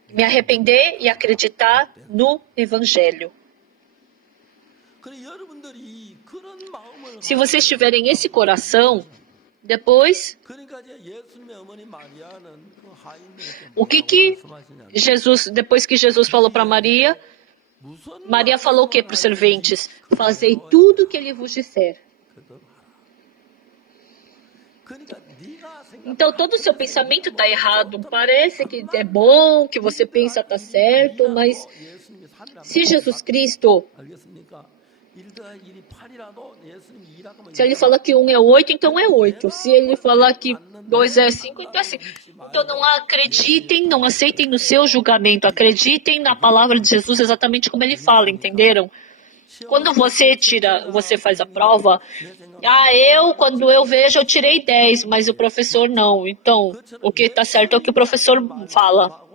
me arrepender e acreditar no Evangelho. Se vocês tiverem esse coração, depois, o que Jesus, depois que Jesus falou para Maria, Maria falou o que para os serventes? Fazei tudo o que ele vos disser. Então, todo o seu pensamento está errado. Parece que é bom, que você pensa está certo, mas se Jesus Cristo, se ele falar que 1 é 8, então é 8. Se ele falar que 2 é 5, então é 5. Então não acreditem, não aceitem no seu julgamento. Acreditem na palavra de Jesus exatamente como ele fala, entenderam? Quando você faz a prova, quando eu vejo, eu tirei 10, mas o professor não. Então, o que está certo é o que o professor fala.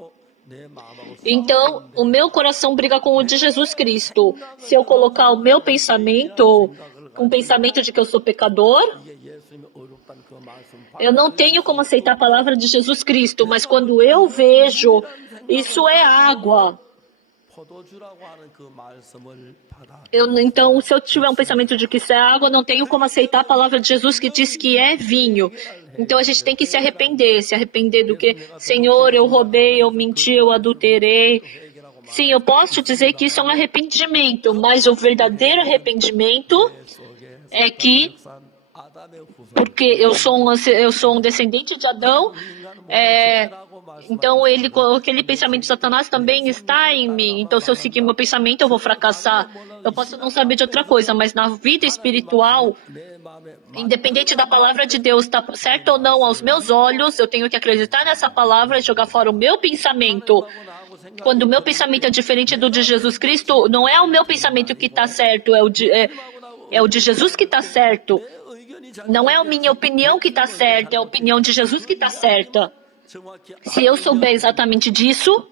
Então, o meu coração briga com o de Jesus Cristo. Se eu colocar o meu pensamento, um pensamento de que eu sou pecador, eu não tenho como aceitar a palavra de Jesus Cristo, mas quando eu vejo, isso é água. Então, se eu tiver um pensamento de que isso é água, não tenho como aceitar a palavra de Jesus que diz que é vinho. Então, a gente tem que se arrepender do que, Senhor, eu roubei, eu menti, eu adulterei. Sim, eu posso dizer que isso é um arrependimento, mas o verdadeiro arrependimento é que, porque eu sou um descendente de Adão, então aquele pensamento de Satanás também está em mim. Então, se eu seguir meu pensamento, eu vou fracassar. Eu posso não saber de outra coisa, mas na vida espiritual, independente da palavra de Deus, está certo ou não aos meus olhos, eu tenho que acreditar nessa palavra e jogar fora o meu pensamento. Quando o meu pensamento é diferente do de Jesus Cristo, não é o meu pensamento que está certo, é o de Jesus que está certo. Não é a minha opinião que está certa, é a opinião de Jesus que está certa. Se eu souber exatamente disso,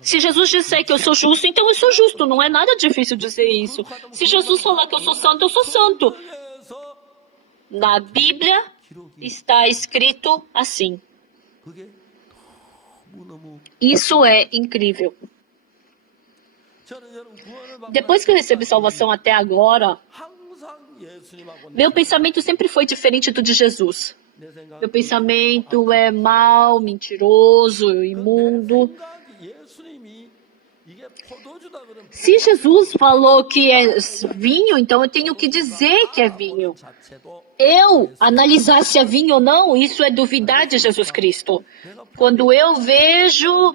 se Jesus disser que eu sou justo, então eu sou justo. Não é nada difícil dizer isso. Se Jesus falar que eu sou santo, eu sou santo. Na Bíblia está escrito assim. Isso é incrível. Depois que eu recebi salvação até agora, meu pensamento sempre foi diferente do de Jesus. Meu pensamento é mau, mentiroso, imundo. Se Jesus falou que é vinho, então eu tenho que dizer que é vinho. Eu analisar se é vinho ou não, isso é duvidar de Jesus Cristo. Quando eu vejo,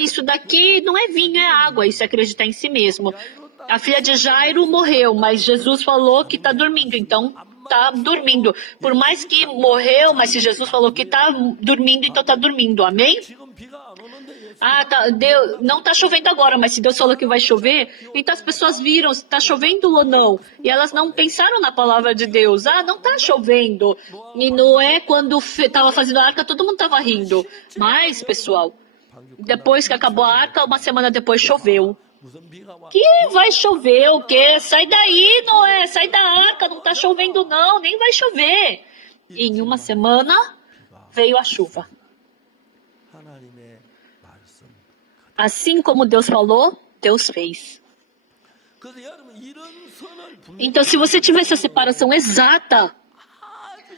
isso daqui não é vinho, é água, isso é acreditar em si mesmo. A filha de Jairo morreu, mas Jesus falou que está dormindo, então está dormindo. Por mais que morreu, mas se Jesus falou que está dormindo, então está dormindo, amém? Deus, não está chovendo agora, mas se Deus falou que vai chover, então as pessoas viram se está chovendo ou não. E elas não pensaram na palavra de Deus. Não está chovendo. E Noé, quando estava fazendo a arca, todo mundo estava rindo. Mas, pessoal, depois que acabou a arca, uma semana depois choveu. Que vai chover o quê? Sai daí, Noé, sai da arca, não está chovendo não, nem vai chover. E em uma semana veio a chuva. Assim como Deus falou, Deus fez. Então, se você tiver essa separação exata,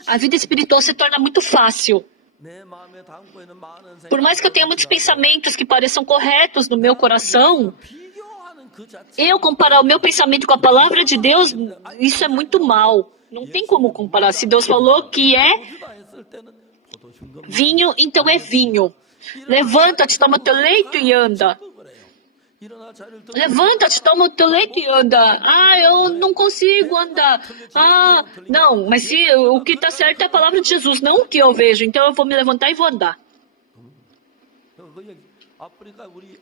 a vida espiritual se torna muito fácil. Por mais que eu tenha muitos pensamentos que pareçam corretos no meu coração, eu comparar o meu pensamento com a palavra de Deus, isso é muito mal. Não tem como comparar. Se Deus falou que é vinho, então é vinho. Levanta-te, toma teu leito e anda. Levanta-te, toma o teu leito e anda. Eu não consigo andar. Não, mas se o que está certo é a palavra de Jesus, não o que eu vejo. Então eu vou me levantar e vou andar.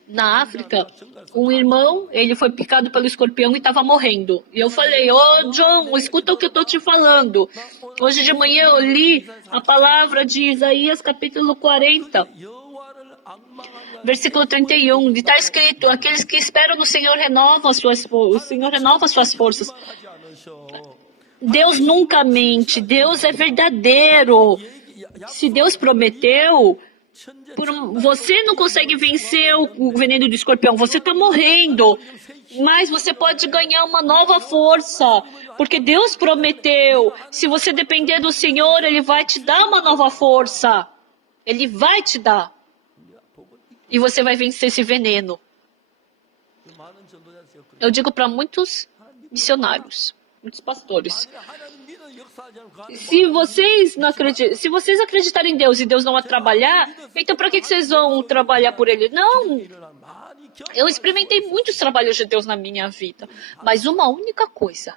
Na África, um irmão, ele foi picado pelo escorpião e estava morrendo. E eu falei, John, escuta o que eu estou te falando. Hoje de manhã eu li a palavra de Isaías capítulo 40. Versículo 31, e está escrito, aqueles que esperam no Senhor renovam o Senhor renova as suas forças. Deus nunca mente, Deus é verdadeiro. Se Deus prometeu, você não consegue vencer o veneno do escorpião, você está morrendo. Mas você pode ganhar uma nova força, porque Deus prometeu. Se você depender do Senhor, Ele vai te dar uma nova força. Ele vai te dar. E você vai vencer esse veneno. Eu digo para muitos missionários, muitos pastores. Se vocês acreditarem em Deus e Deus não vai trabalhar, então para que vocês vão trabalhar por Ele? Não. Eu experimentei muitos trabalhos de Deus na minha vida, mas uma única coisa.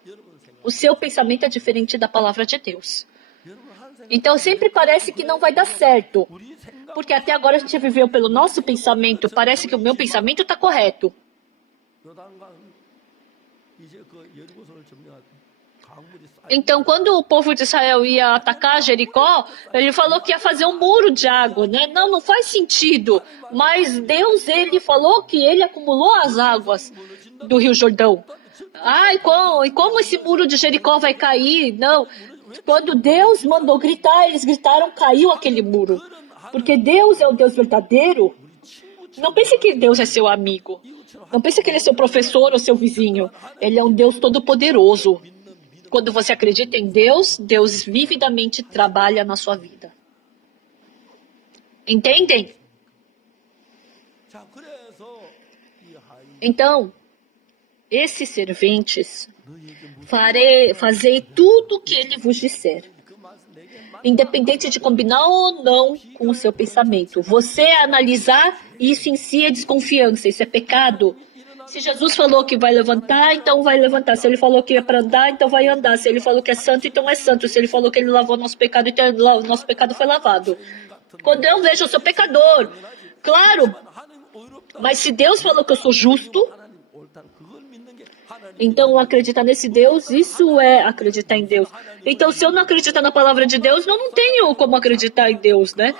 O seu pensamento é diferente da palavra de Deus. Então sempre parece que não vai dar certo. Porque até agora a gente viveu pelo nosso pensamento. Parece que o meu pensamento está correto. Então, quando o povo de Israel ia atacar Jericó, ele falou que ia fazer um muro de água, né? Não faz sentido. Mas Deus, ele falou que ele acumulou as águas do Rio Jordão. E como esse muro de Jericó vai cair? Não. Quando Deus mandou gritar, eles gritaram, caiu aquele muro. Porque Deus é o Deus verdadeiro. Não pense que Deus é seu amigo. Não pense que Ele é seu professor ou seu vizinho. Ele é um Deus todo-poderoso. Quando você acredita em Deus, Deus vividamente trabalha na sua vida. Entendem? Então, esses serventes, fazei tudo o que Ele vos disser. Independente de combinar ou não com o seu pensamento. Você analisar, isso em si é desconfiança, isso é pecado. Se Jesus falou que vai levantar, então vai levantar. Se Ele falou que é para andar, então vai andar. Se Ele falou que é santo, então é santo. Se Ele falou que Ele lavou nosso pecado, então o nosso pecado foi lavado. Quando eu vejo, eu sou pecador. Claro, mas se Deus falou que eu sou justo, então acreditar nesse Deus, isso é acreditar em Deus. Então, se eu não acreditar na palavra de Deus, eu não tenho como acreditar em Deus, né?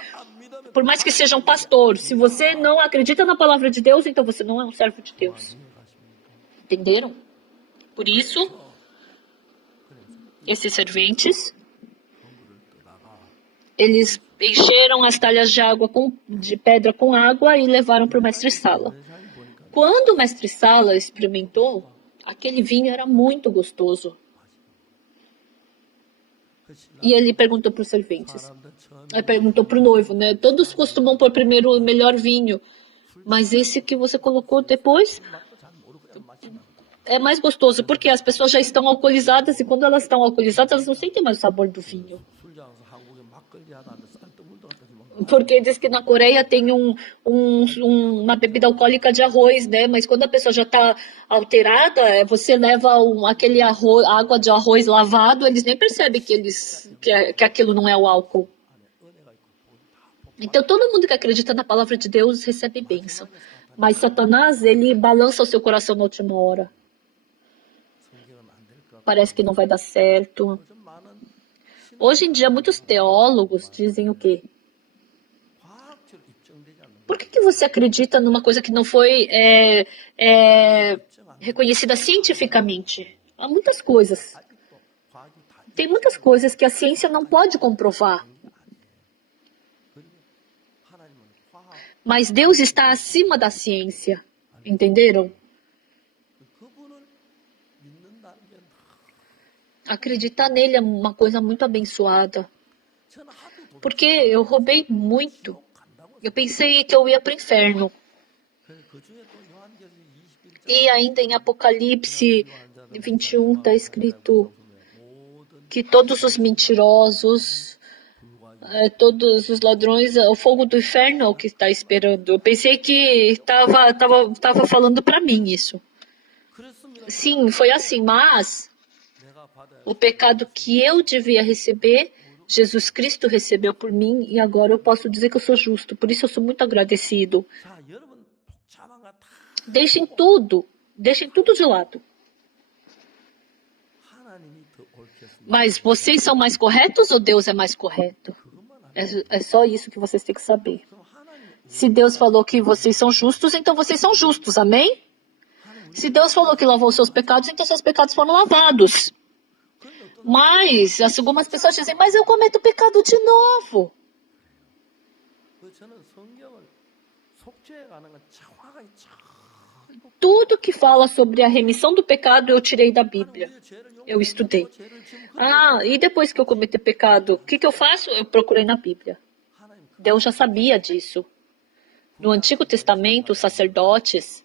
Por mais que seja um pastor, se você não acredita na palavra de Deus, então você não é um servo de Deus. Entenderam? Por isso, esses serventes, eles encheram as talhas de pedra com água e levaram para o mestre-sala. Quando o mestre-sala experimentou, aquele vinho era muito gostoso. E ele perguntou para os serventes. Ele perguntou para o noivo, né? Todos costumam pôr primeiro o melhor vinho. Mas esse que você colocou depois é mais gostoso, porque as pessoas já estão alcoolizadas e quando elas estão alcoolizadas, elas não sentem mais o sabor do vinho. Porque diz que na Coreia tem uma bebida alcoólica de arroz, né? Mas quando a pessoa já está alterada, você leva aquele arroz, água de arroz lavado, eles nem percebem que aquilo não é o álcool. Então todo mundo que acredita na palavra de Deus recebe bênção. Mas Satanás, ele balança o seu coração na última hora. Parece que não vai dar certo. Hoje em dia, muitos teólogos dizem o quê? Por que você acredita numa coisa que não foi reconhecida cientificamente? Há muitas coisas. Tem muitas coisas que a ciência não pode comprovar. Mas Deus está acima da ciência. Entenderam? Acreditar nele é uma coisa muito abençoada. Porque eu roubei muito. Eu pensei que eu ia para o inferno. E ainda em Apocalipse 21 está escrito que todos os mentirosos, todos os ladrões, o fogo do inferno é o que está esperando. Eu pensei que estava falando para mim isso. Sim, foi assim, mas o pecado que eu devia receber, Jesus Cristo recebeu por mim e agora eu posso dizer que eu sou justo. Por isso eu sou muito agradecido. Deixem tudo de lado. Mas vocês são mais corretos ou Deus é mais correto? É só isso que vocês têm que saber. Se Deus falou que vocês são justos, então vocês são justos, amém? Se Deus falou que lavou seus pecados, então seus pecados foram lavados. Mas algumas pessoas dizem, mas eu cometo pecado de novo. Tudo que fala sobre a remissão do pecado eu tirei da Bíblia. Eu estudei. E depois que eu cometi pecado, o que eu faço? Eu procurei na Bíblia. Deus já sabia disso. No Antigo Testamento, os sacerdotes,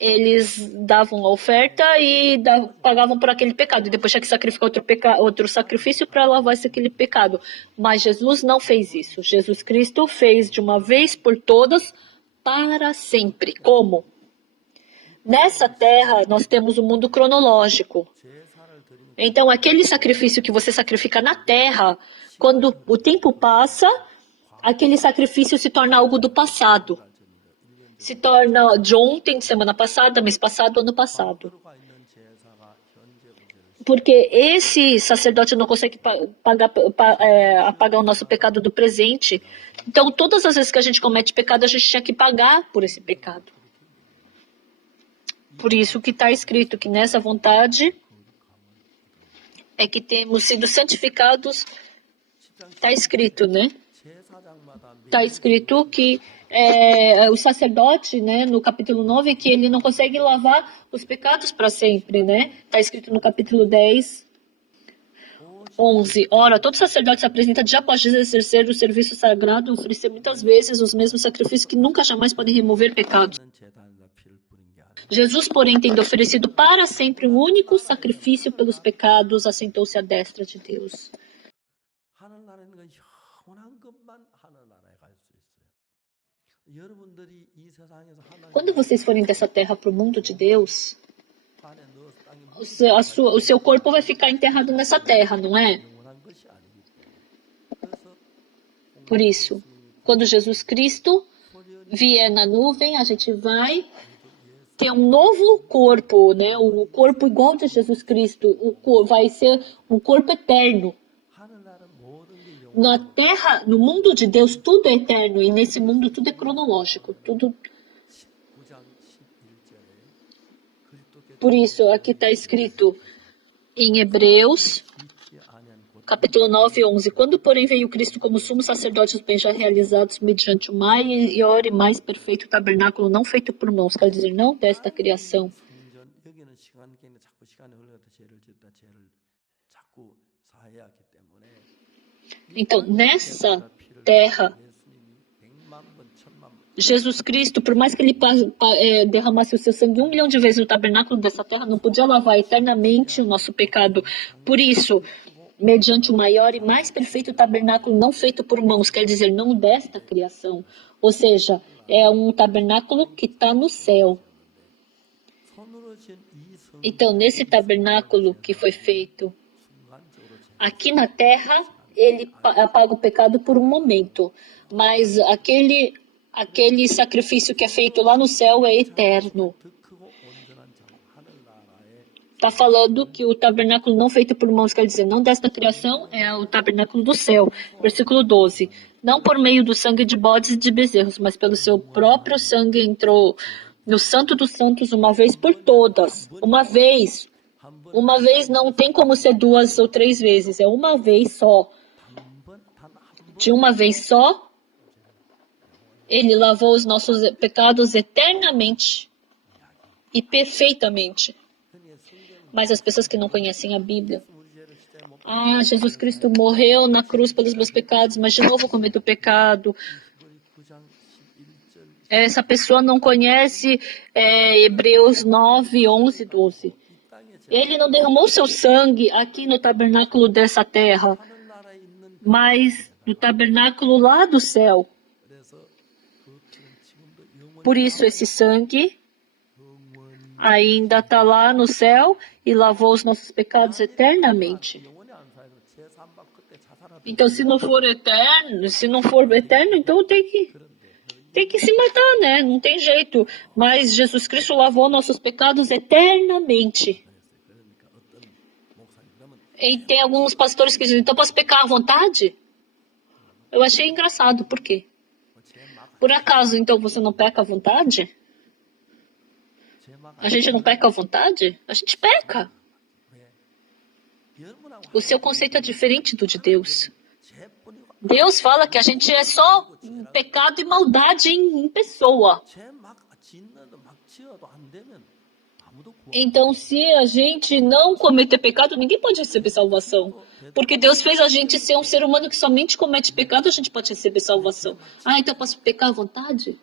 eles davam a oferta e pagavam por aquele pecado. E depois tinha que sacrificar outro sacrifício para lavar aquele pecado. Mas Jesus não fez isso. Jesus Cristo fez de uma vez por todas, para sempre. Como? Nessa terra, nós temos um mundo cronológico. Então, aquele sacrifício que você sacrifica na terra, quando o tempo passa, aquele sacrifício se torna algo do passado. Se torna de ontem, de semana passada, mês passado, ano passado. Porque esse sacerdote não consegue apagar o nosso pecado do presente. Então, todas as vezes que a gente comete pecado, a gente tinha que pagar por esse pecado. Por isso que está escrito que nessa vontade é que temos sido santificados. Está escrito, né? Está escrito que o sacerdote, né, no capítulo 9, que ele não consegue lavar os pecados para sempre, né? Está escrito no capítulo 10, 11. Ora, todo sacerdote se apresenta já após exercer o serviço sagrado, oferecer muitas vezes os mesmos sacrifícios que nunca jamais podem remover pecados. Jesus, porém, tendo oferecido para sempre um único sacrifício pelos pecados, assentou-se à destra de Deus. Quando vocês forem dessa terra para o mundo de Deus, o seu corpo vai ficar enterrado nessa terra, não é? Por isso, quando Jesus Cristo vier na nuvem, a gente vai ter um novo corpo, né? O corpo igual de Jesus Cristo, vai ser um corpo eterno. Na terra, no mundo de Deus, tudo é eterno e nesse mundo tudo é cronológico, tudo. Por isso, aqui está escrito em Hebreus, capítulo 9, 11. Quando, porém, veio Cristo como sumo sacerdote dos bens já realizados mediante o maior e mais perfeito tabernáculo, não feito por mãos, quer dizer, não desta criação. Então, nessa terra, Jesus Cristo, por mais que ele derramasse o seu sangue 1 milhão de vezes no tabernáculo dessa terra, não podia lavar eternamente o nosso pecado. Por isso, mediante o maior e mais perfeito tabernáculo não feito por mãos, quer dizer, não desta criação. Ou seja, é um tabernáculo que está no céu. Então, nesse tabernáculo que foi feito aqui na terra, ele apaga o pecado por um momento. Mas aquele sacrifício que é feito lá no céu é eterno. Está falando que o tabernáculo não feito por mãos, quer dizer, não desta criação, é o tabernáculo do céu. Versículo 12. Não por meio do sangue de bodes e de bezerros, mas pelo seu próprio sangue entrou no Santo dos Santos uma vez por todas. Uma vez. Uma vez não tem como ser 2 ou 3 vezes. É uma vez só. De uma vez só, ele lavou os nossos pecados eternamente e perfeitamente. Mas as pessoas que não conhecem a Bíblia, Jesus Cristo morreu na cruz pelos meus pecados, mas de novo cometo pecado. Essa pessoa não conhece Hebreus 9, 11, 12. Ele não derramou seu sangue aqui no tabernáculo dessa terra, mas no tabernáculo lá do céu. Por isso esse sangue ainda está lá no céu e lavou os nossos pecados eternamente. Então, se não for eterno, então tem que se matar, né? Não tem jeito. Mas Jesus Cristo lavou nossos pecados eternamente. E tem alguns pastores que dizem, então posso pecar à vontade? Eu achei engraçado. Por quê? Por acaso, então, você não peca à vontade? A gente não peca à vontade? A gente peca. O seu conceito é diferente do de Deus. Deus fala que a gente é só pecado e maldade em pessoa. Então, se a gente não cometer pecado, ninguém pode receber salvação. Porque Deus fez a gente ser um ser humano que somente comete pecado, a gente pode receber salvação. Então eu posso pecar à vontade?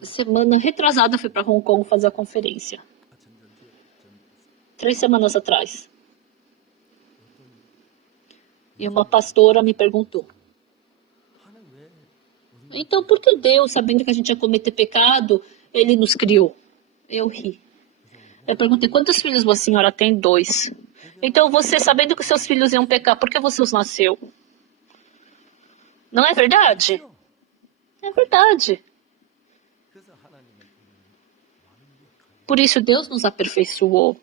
Semana retrasada fui para Hong Kong fazer a conferência. 3 semanas atrás. E uma pastora me perguntou, então por que Deus, sabendo que a gente ia cometer pecado, Ele nos criou? Eu ri. Eu perguntei, quantos filhos a senhora tem? 2. Então você, sabendo que seus filhos iam pecar, por que você os nasceu? Não é verdade? É verdade. Por isso Deus nos aperfeiçoou.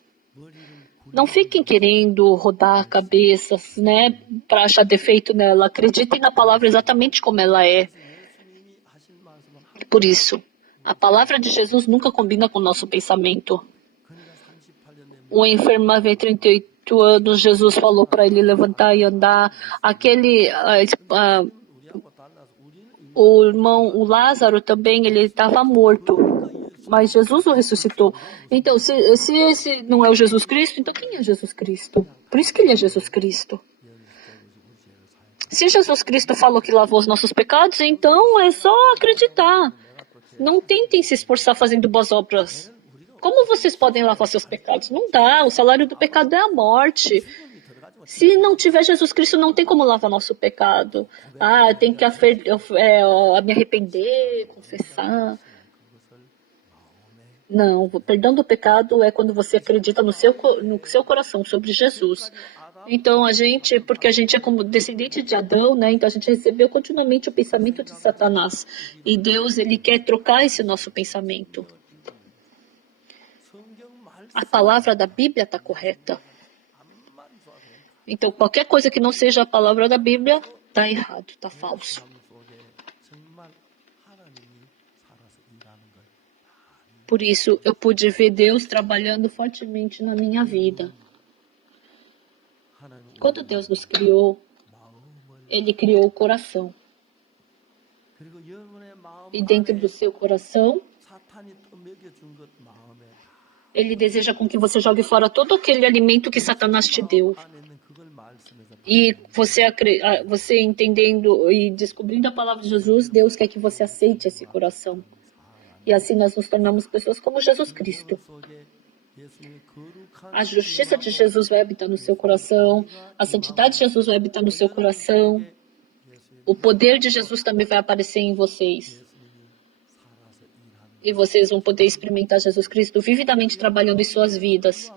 Não fiquem querendo rodar a cabeça, né, para achar defeito nela. Acreditem na palavra exatamente como ela é. Por isso, a palavra de Jesus nunca combina com o nosso pensamento. O enfermo havia 38 anos, Jesus falou para ele levantar e andar. O irmão, o Lázaro também, ele estava morto. Mas Jesus o ressuscitou. Então, se esse não é o Jesus Cristo, então quem é Jesus Cristo? Por isso que ele é Jesus Cristo. Se Jesus Cristo falou que lavou os nossos pecados, então é só acreditar. Não tentem se esforçar fazendo boas obras. Como vocês podem lavar seus pecados? Não dá. O salário do pecado é a morte. Se não tiver Jesus Cristo, não tem como lavar nosso pecado. Tem que me arrepender, confessar. Não, o perdão do pecado é quando você acredita no seu coração sobre Jesus. Então porque a gente é como descendente de Adão, né? Então a gente recebeu continuamente o pensamento de Satanás. E Deus, Ele quer trocar esse nosso pensamento. A palavra da Bíblia está correta. Então qualquer coisa que não seja a palavra da Bíblia está errado, está falso. Por isso, eu pude ver Deus trabalhando fortemente na minha vida. Quando Deus nos criou, Ele criou o coração. E dentro do seu coração, Ele deseja com que você jogue fora todo aquele alimento que Satanás te deu. E você entendendo e descobrindo a palavra de Jesus, Deus quer que você aceite esse coração. E assim nós nos tornamos pessoas como Jesus Cristo. A justiça de Jesus vai habitar no seu coração, a santidade de Jesus vai habitar no seu coração, o poder de Jesus também vai aparecer em vocês. E vocês vão poder experimentar Jesus Cristo vividamente trabalhando em suas vidas.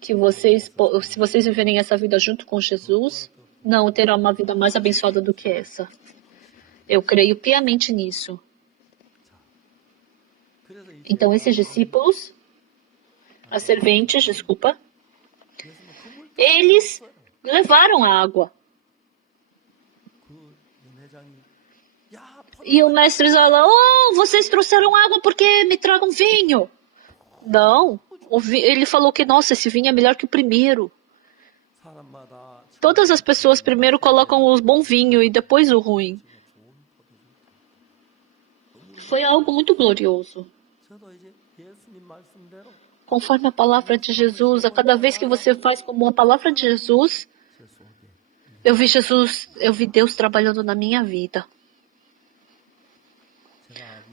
Que vocês, se vocês viverem essa vida junto com Jesus, não terão uma vida mais abençoada do que essa. Eu creio piamente nisso. Então, esses discípulos, as serventes, desculpa, eles levaram a água. E o mestre fala, vocês trouxeram água porque me tragam vinho. Não, ele falou que, nossa, esse vinho é melhor que o primeiro. Todas as pessoas primeiro colocam o bom vinho e depois o ruim. Foi algo muito glorioso. Conforme a palavra de Jesus, a cada vez que você faz como a palavra de Jesus, eu vi Deus trabalhando na minha vida.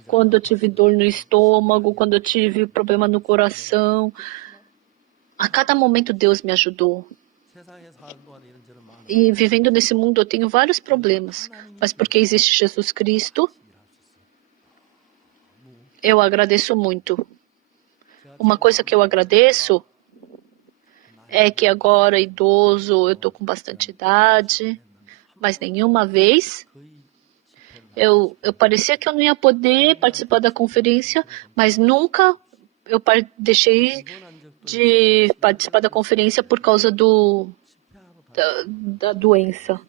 Quando eu tive dor no estômago, quando eu tive problema no coração, a cada momento Deus me ajudou. E vivendo nesse mundo eu tenho vários problemas, mas porque existe Jesus Cristo, eu agradeço muito. Uma coisa que eu agradeço é que agora, idoso, eu estou com bastante idade, mas nenhuma vez eu parecia que eu não ia poder participar da conferência, mas nunca eu deixei de participar da conferência por causa da doença.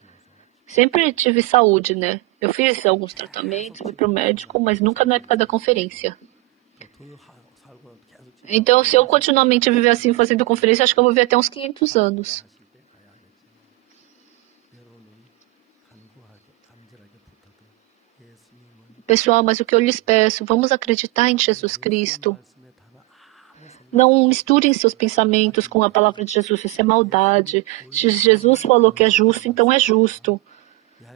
Sempre tive saúde, né? Eu fiz alguns tratamentos, fui para o médico, mas nunca na época da conferência. Então, se eu continuamente viver assim, fazendo conferência, acho que eu vou viver até uns 500 anos. Pessoal, mas o que eu lhes peço, vamos acreditar em Jesus Cristo. Não misturem seus pensamentos com a palavra de Jesus, isso é maldade. Se Jesus falou que é justo, então é justo.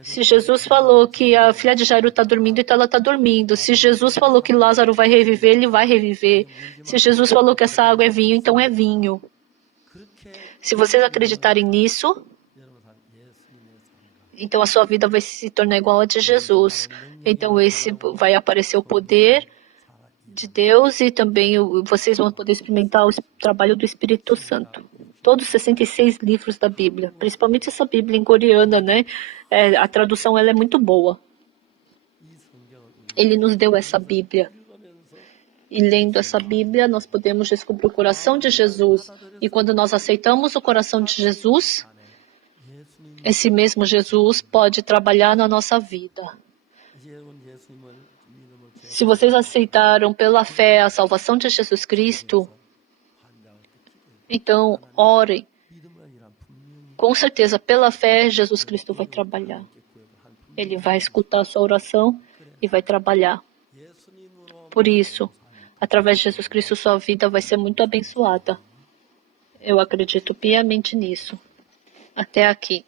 Se Jesus falou que a filha de Jairo está dormindo, então ela está dormindo. Se Jesus falou que Lázaro vai reviver, ele vai reviver. Se Jesus falou que essa água é vinho, então é vinho. Se vocês acreditarem nisso, então a sua vida vai se tornar igual a de Jesus. Então vai aparecer o poder de Deus e também vocês vão poder experimentar o trabalho do Espírito Santo. Todos os 66 livros da Bíblia, principalmente essa Bíblia em coreana, né? A tradução ela é muito boa. Ele nos deu essa Bíblia. E lendo essa Bíblia, nós podemos descobrir o coração de Jesus. E quando nós aceitamos o coração de Jesus, esse mesmo Jesus pode trabalhar na nossa vida. Se vocês aceitaram pela fé a salvação de Jesus Cristo, então orem. Com certeza, pela fé, Jesus Cristo vai trabalhar. Ele vai escutar a sua oração e vai trabalhar. Por isso, através de Jesus Cristo, sua vida vai ser muito abençoada. Eu acredito piamente nisso. Até aqui.